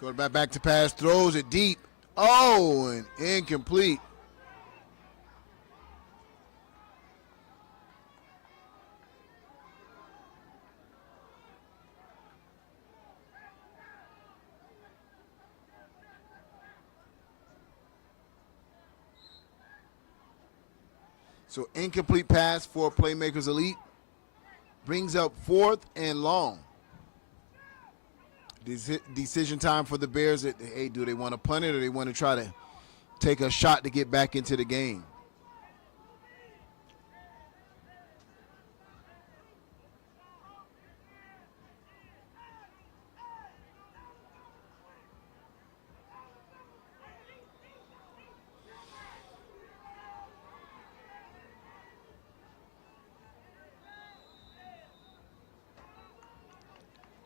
Quarterback back to pass, throws it deep. Oh, and incomplete. So incomplete pass for Playmakers Elite. Brings up 4th and long. Decision time for the Bears. Hey, do they want to punt it or they want to try to take a shot to get back into the game?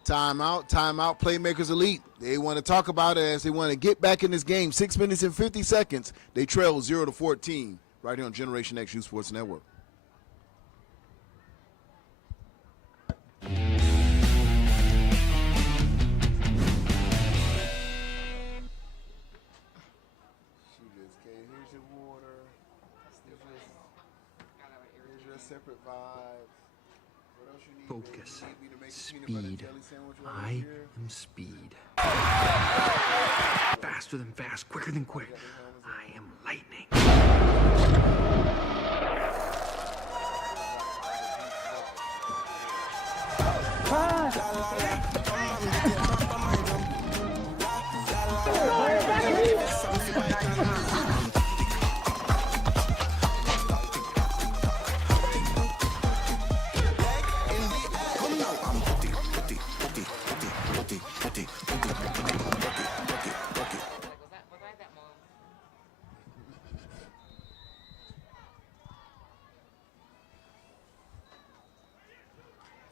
Timeout, Playmakers Elite. They want to talk about it as they want to get back in this game. 6 minutes and 50 seconds. They trail 0-14 right here on Generation X Youth Sports Network. She just came. Here's your water. Here's your separate vibes. What else you need? Focus. You need me to make a peanut butter Speed. and jelly sandwich right I here? am speed. Faster than fast, quicker than quick. I am lightning.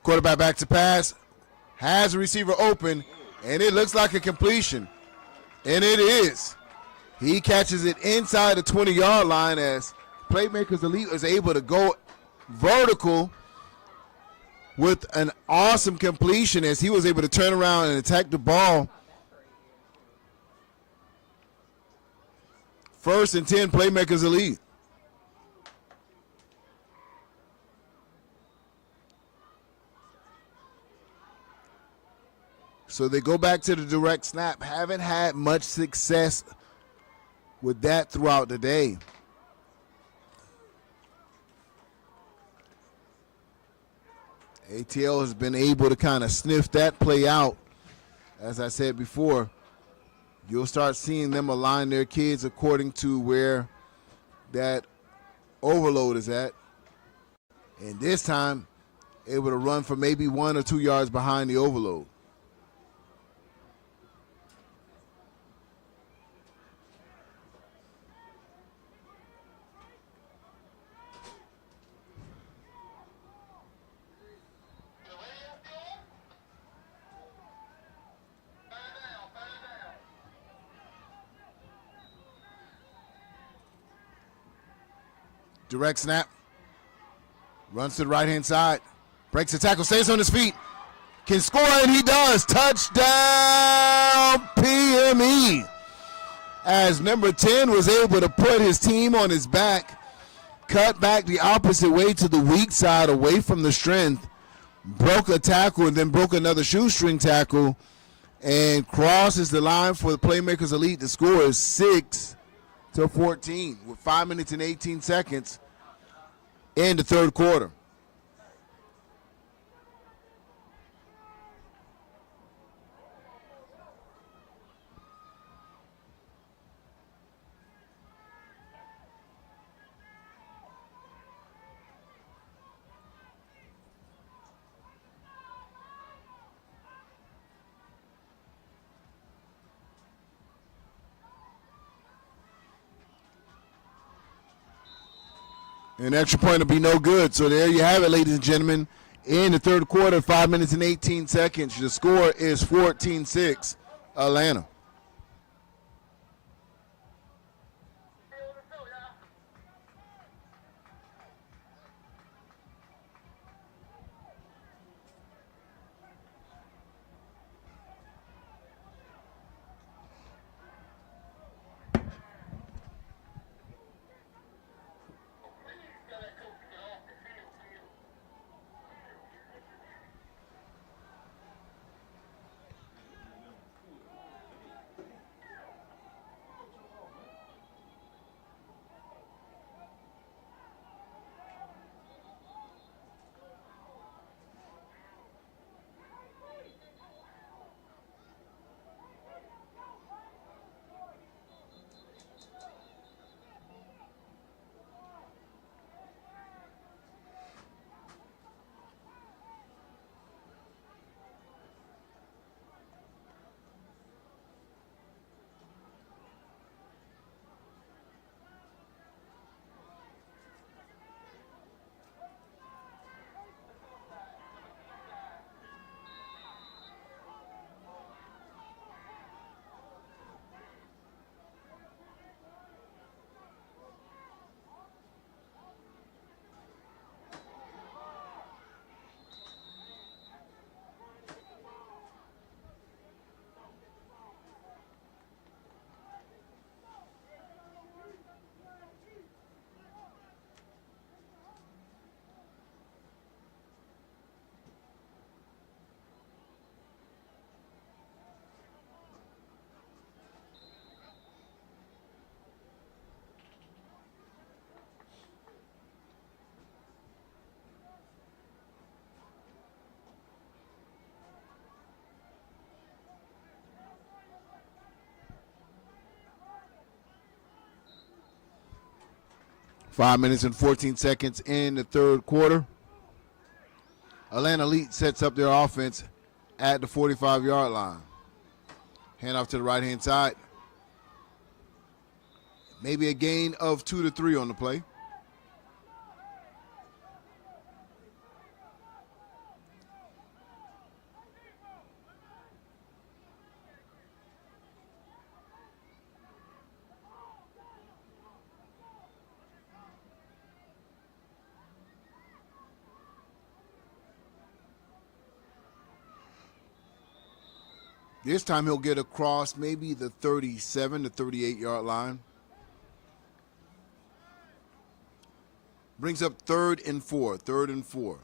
Quarterback back to pass, has a receiver open, and it looks like a completion. And it is. He catches it inside the 20-yard line as Playmakers Elite is able to go vertical with an awesome completion as he was able to turn around and attack the ball. 1st and 10, Playmakers Elite. So they go back to the direct snap. Haven't had much success with that throughout the day. ATL has been able to kind of sniff that play out. As I said before, you'll start seeing them align their kids according to where that overload is at. And this time, able to run for maybe 1 or 2 yards behind the overload. Direct snap. Runs to the right-hand side. Breaks the tackle, stays on his feet. Can score, and he does. Touchdown, PME. As number 10 was able to put his team on his back, cut back the opposite way to the weak side, away from the strength, broke a tackle, and then broke another shoestring tackle, and crosses the line for the Playmakers Elite. The score is 6-14 with 5 minutes and 18 seconds in the third quarter. An extra point will be no good. So there you have it, ladies and gentlemen. In the third quarter, 5 minutes and 18 seconds. The score is 14-6, Atlanta. Five minutes and 14 seconds in the third quarter. Atlanta Elite sets up their offense at the 45-yard line. Hand off to the right-hand side. Maybe a gain of 2 to 3 on the play. This time he'll get across maybe the 37 to 38-yard line. Brings up 3rd and 4. 3rd and 4.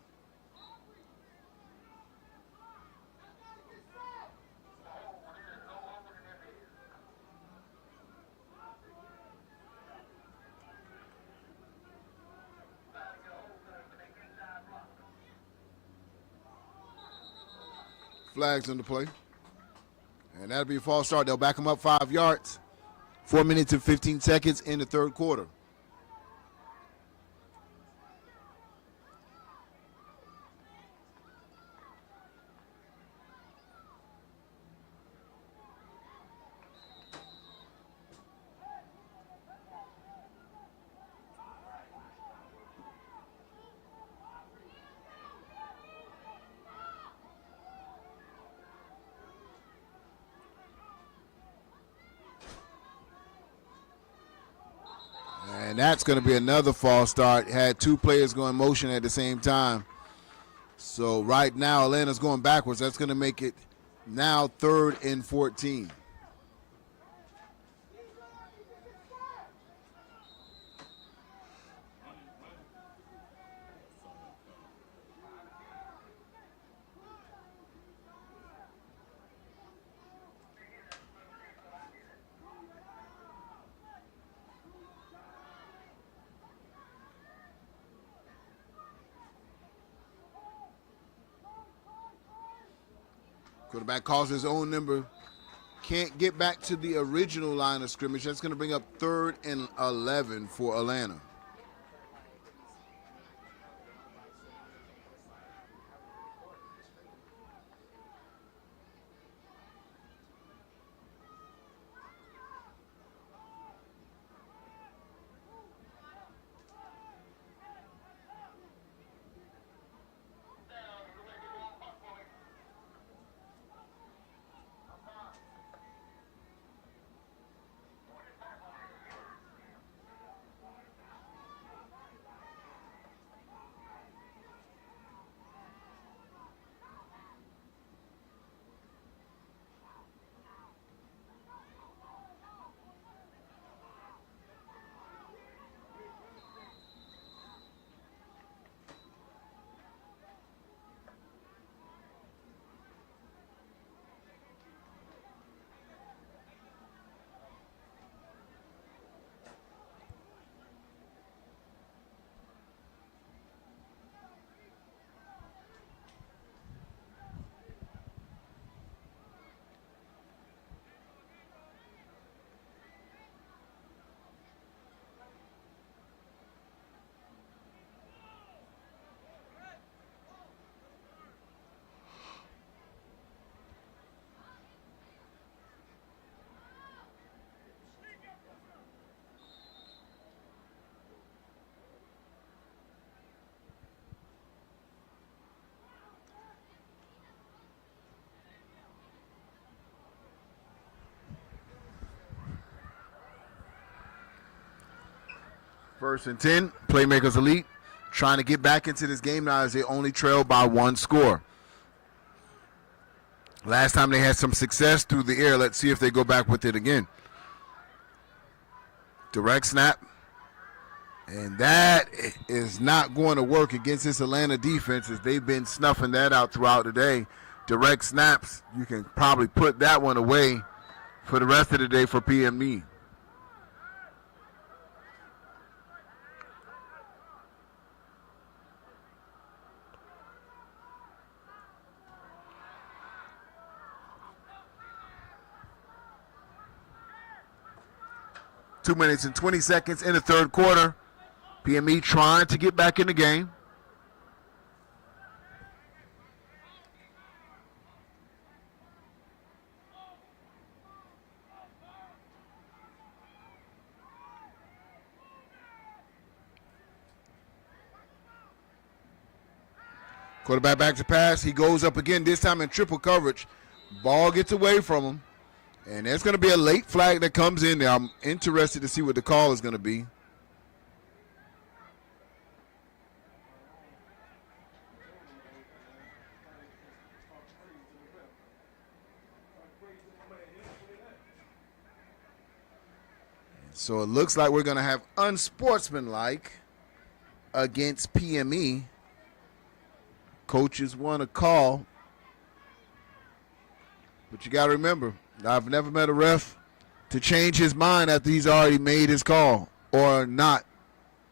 Flags on the play. And that'll be a false start. They'll back him up 5 yards. 4 minutes and 15 seconds in the 3rd quarter. And that's going to be another false start. Had 2 players going motion at the same time. So right now, Atlanta's going backwards. That's going to make it now 3rd and 14. Quarterback calls his own number. Can't get back to the original line of scrimmage. That's going to bring up 3rd and 11 for Atlanta. First and 10, Playmakers Elite trying to get back into this game now as they only trail by 1 score. Last time they had some success through the air. Let's see if they go back with it again. Direct snap. And that is not going to work against this Atlanta defense as they've been snuffing that out throughout the day. Direct snaps, you can probably put that one away for the rest of the day for PME. Two minutes and 20 seconds in the 3rd quarter. PME trying to get back in the game. Quarterback back to pass. He goes up again, this time in triple coverage. Ball gets away from him. And there's going to be a late flag that comes in there. I'm interested to see what the call is going to be. So it looks like we're going to have unsportsmanlike against PME. Coaches want to call. But you got to remember, I've never met a ref to change his mind after he's already made his call or not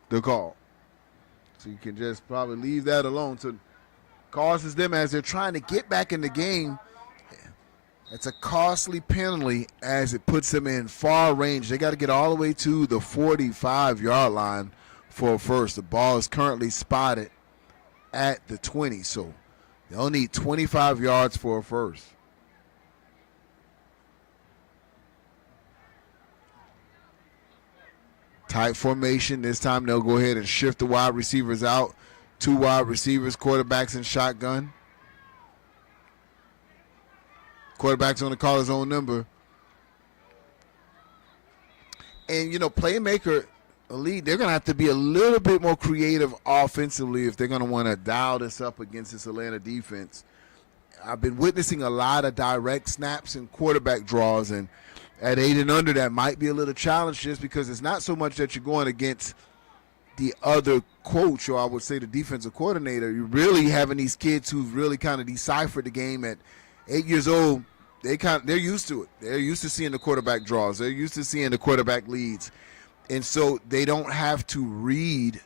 the call. So you can just probably leave that alone. So it causes them, as they're trying to get back in the game, it's a costly penalty as it puts them in far range. They got to get all the way to the 45-yard line for a first. The ball is currently spotted at the 20, so they'll need 25 yards for a first. Tight formation. This time they'll go ahead and shift the wide receivers out. 2 wide receivers, quarterbacks in shotgun. Quarterback's going to call his own number. And, Playmaker Elite, they're going to have to be a little bit more creative offensively if they're going to want to dial this up against this Atlanta defense. I've been witnessing a lot of direct snaps and quarterback draws, and at 8 and under, that might be a little challenge just because it's not so much that you're going against the other coach, or I would say the defensive coordinator. You're really having these kids who've really kind of deciphered the game at 8 years old. They're used to it. They're used to seeing the quarterback draws. They're used to seeing the quarterback leads. And so they don't have to read.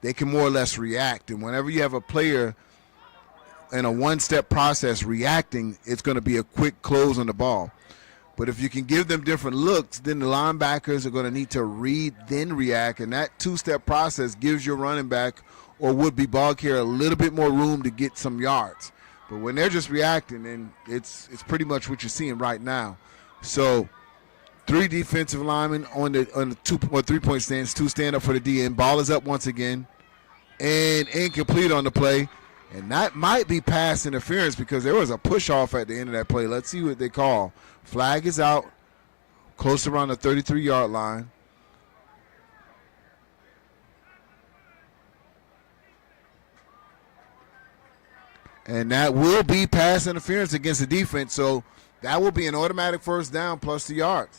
They can more or less react. And whenever you have a player in a one-step process reacting, it's going to be a quick close on the ball. But if you can give them different looks, then the linebackers are going to need to read, then react. And that two-step process gives your running back or would-be ball carrier a little bit more room to get some yards. But when they're just reacting, then it's pretty much what you're seeing right now. So 3 defensive linemen on the 3-point stance, 2 stand up for the DN. Ball is up once again and incomplete on the play. And that might be pass interference because there was a push-off at the end of that play. Let's see what they call. Flag is out, close around the 33-yard line. And that will be pass interference against the defense, so that will be an automatic first down plus the yards.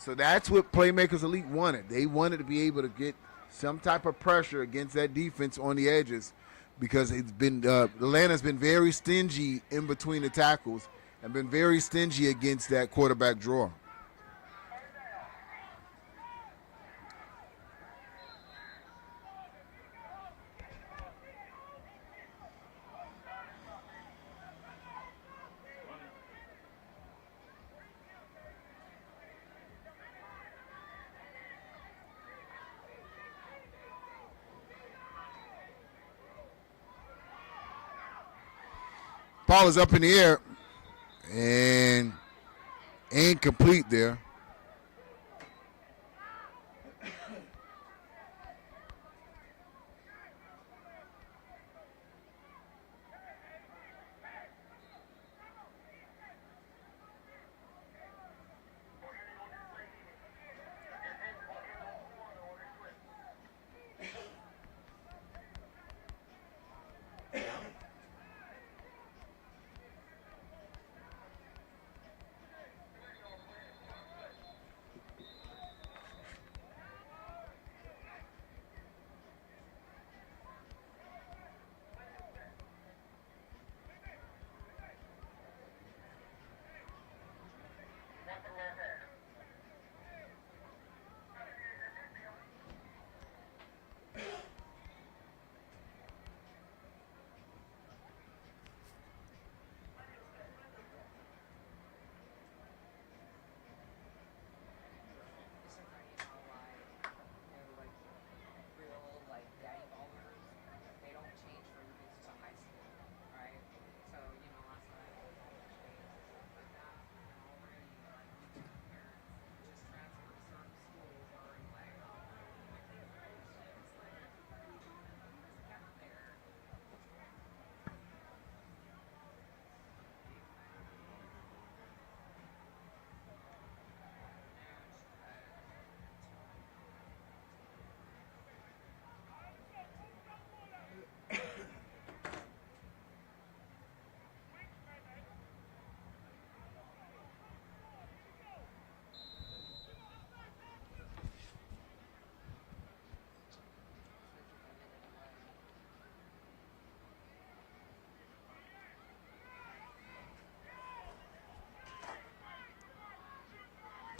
So that's what Playmakers Elite wanted. They wanted to be able to get some type of pressure against that defense on the edges because it's been Atlanta's been very stingy in between the tackles and been very stingy against that quarterback draw. Ball is up in the air and incomplete there.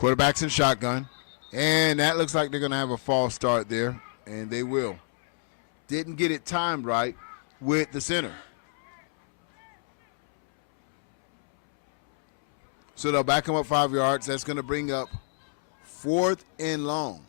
Quarterback's in shotgun. And that looks like they're going to have a false start there, and they will. Didn't get it timed right with the center. So they'll back him up 5 yards. That's going to bring up 4th and long.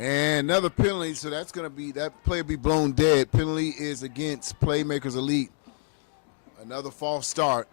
And another penalty, so that's going to be, that play will be blown dead. Penalty is against Playmakers Elite. Another false start.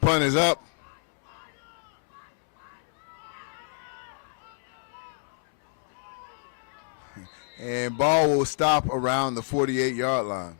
Punt is up. And ball will stop around the 48-yard line.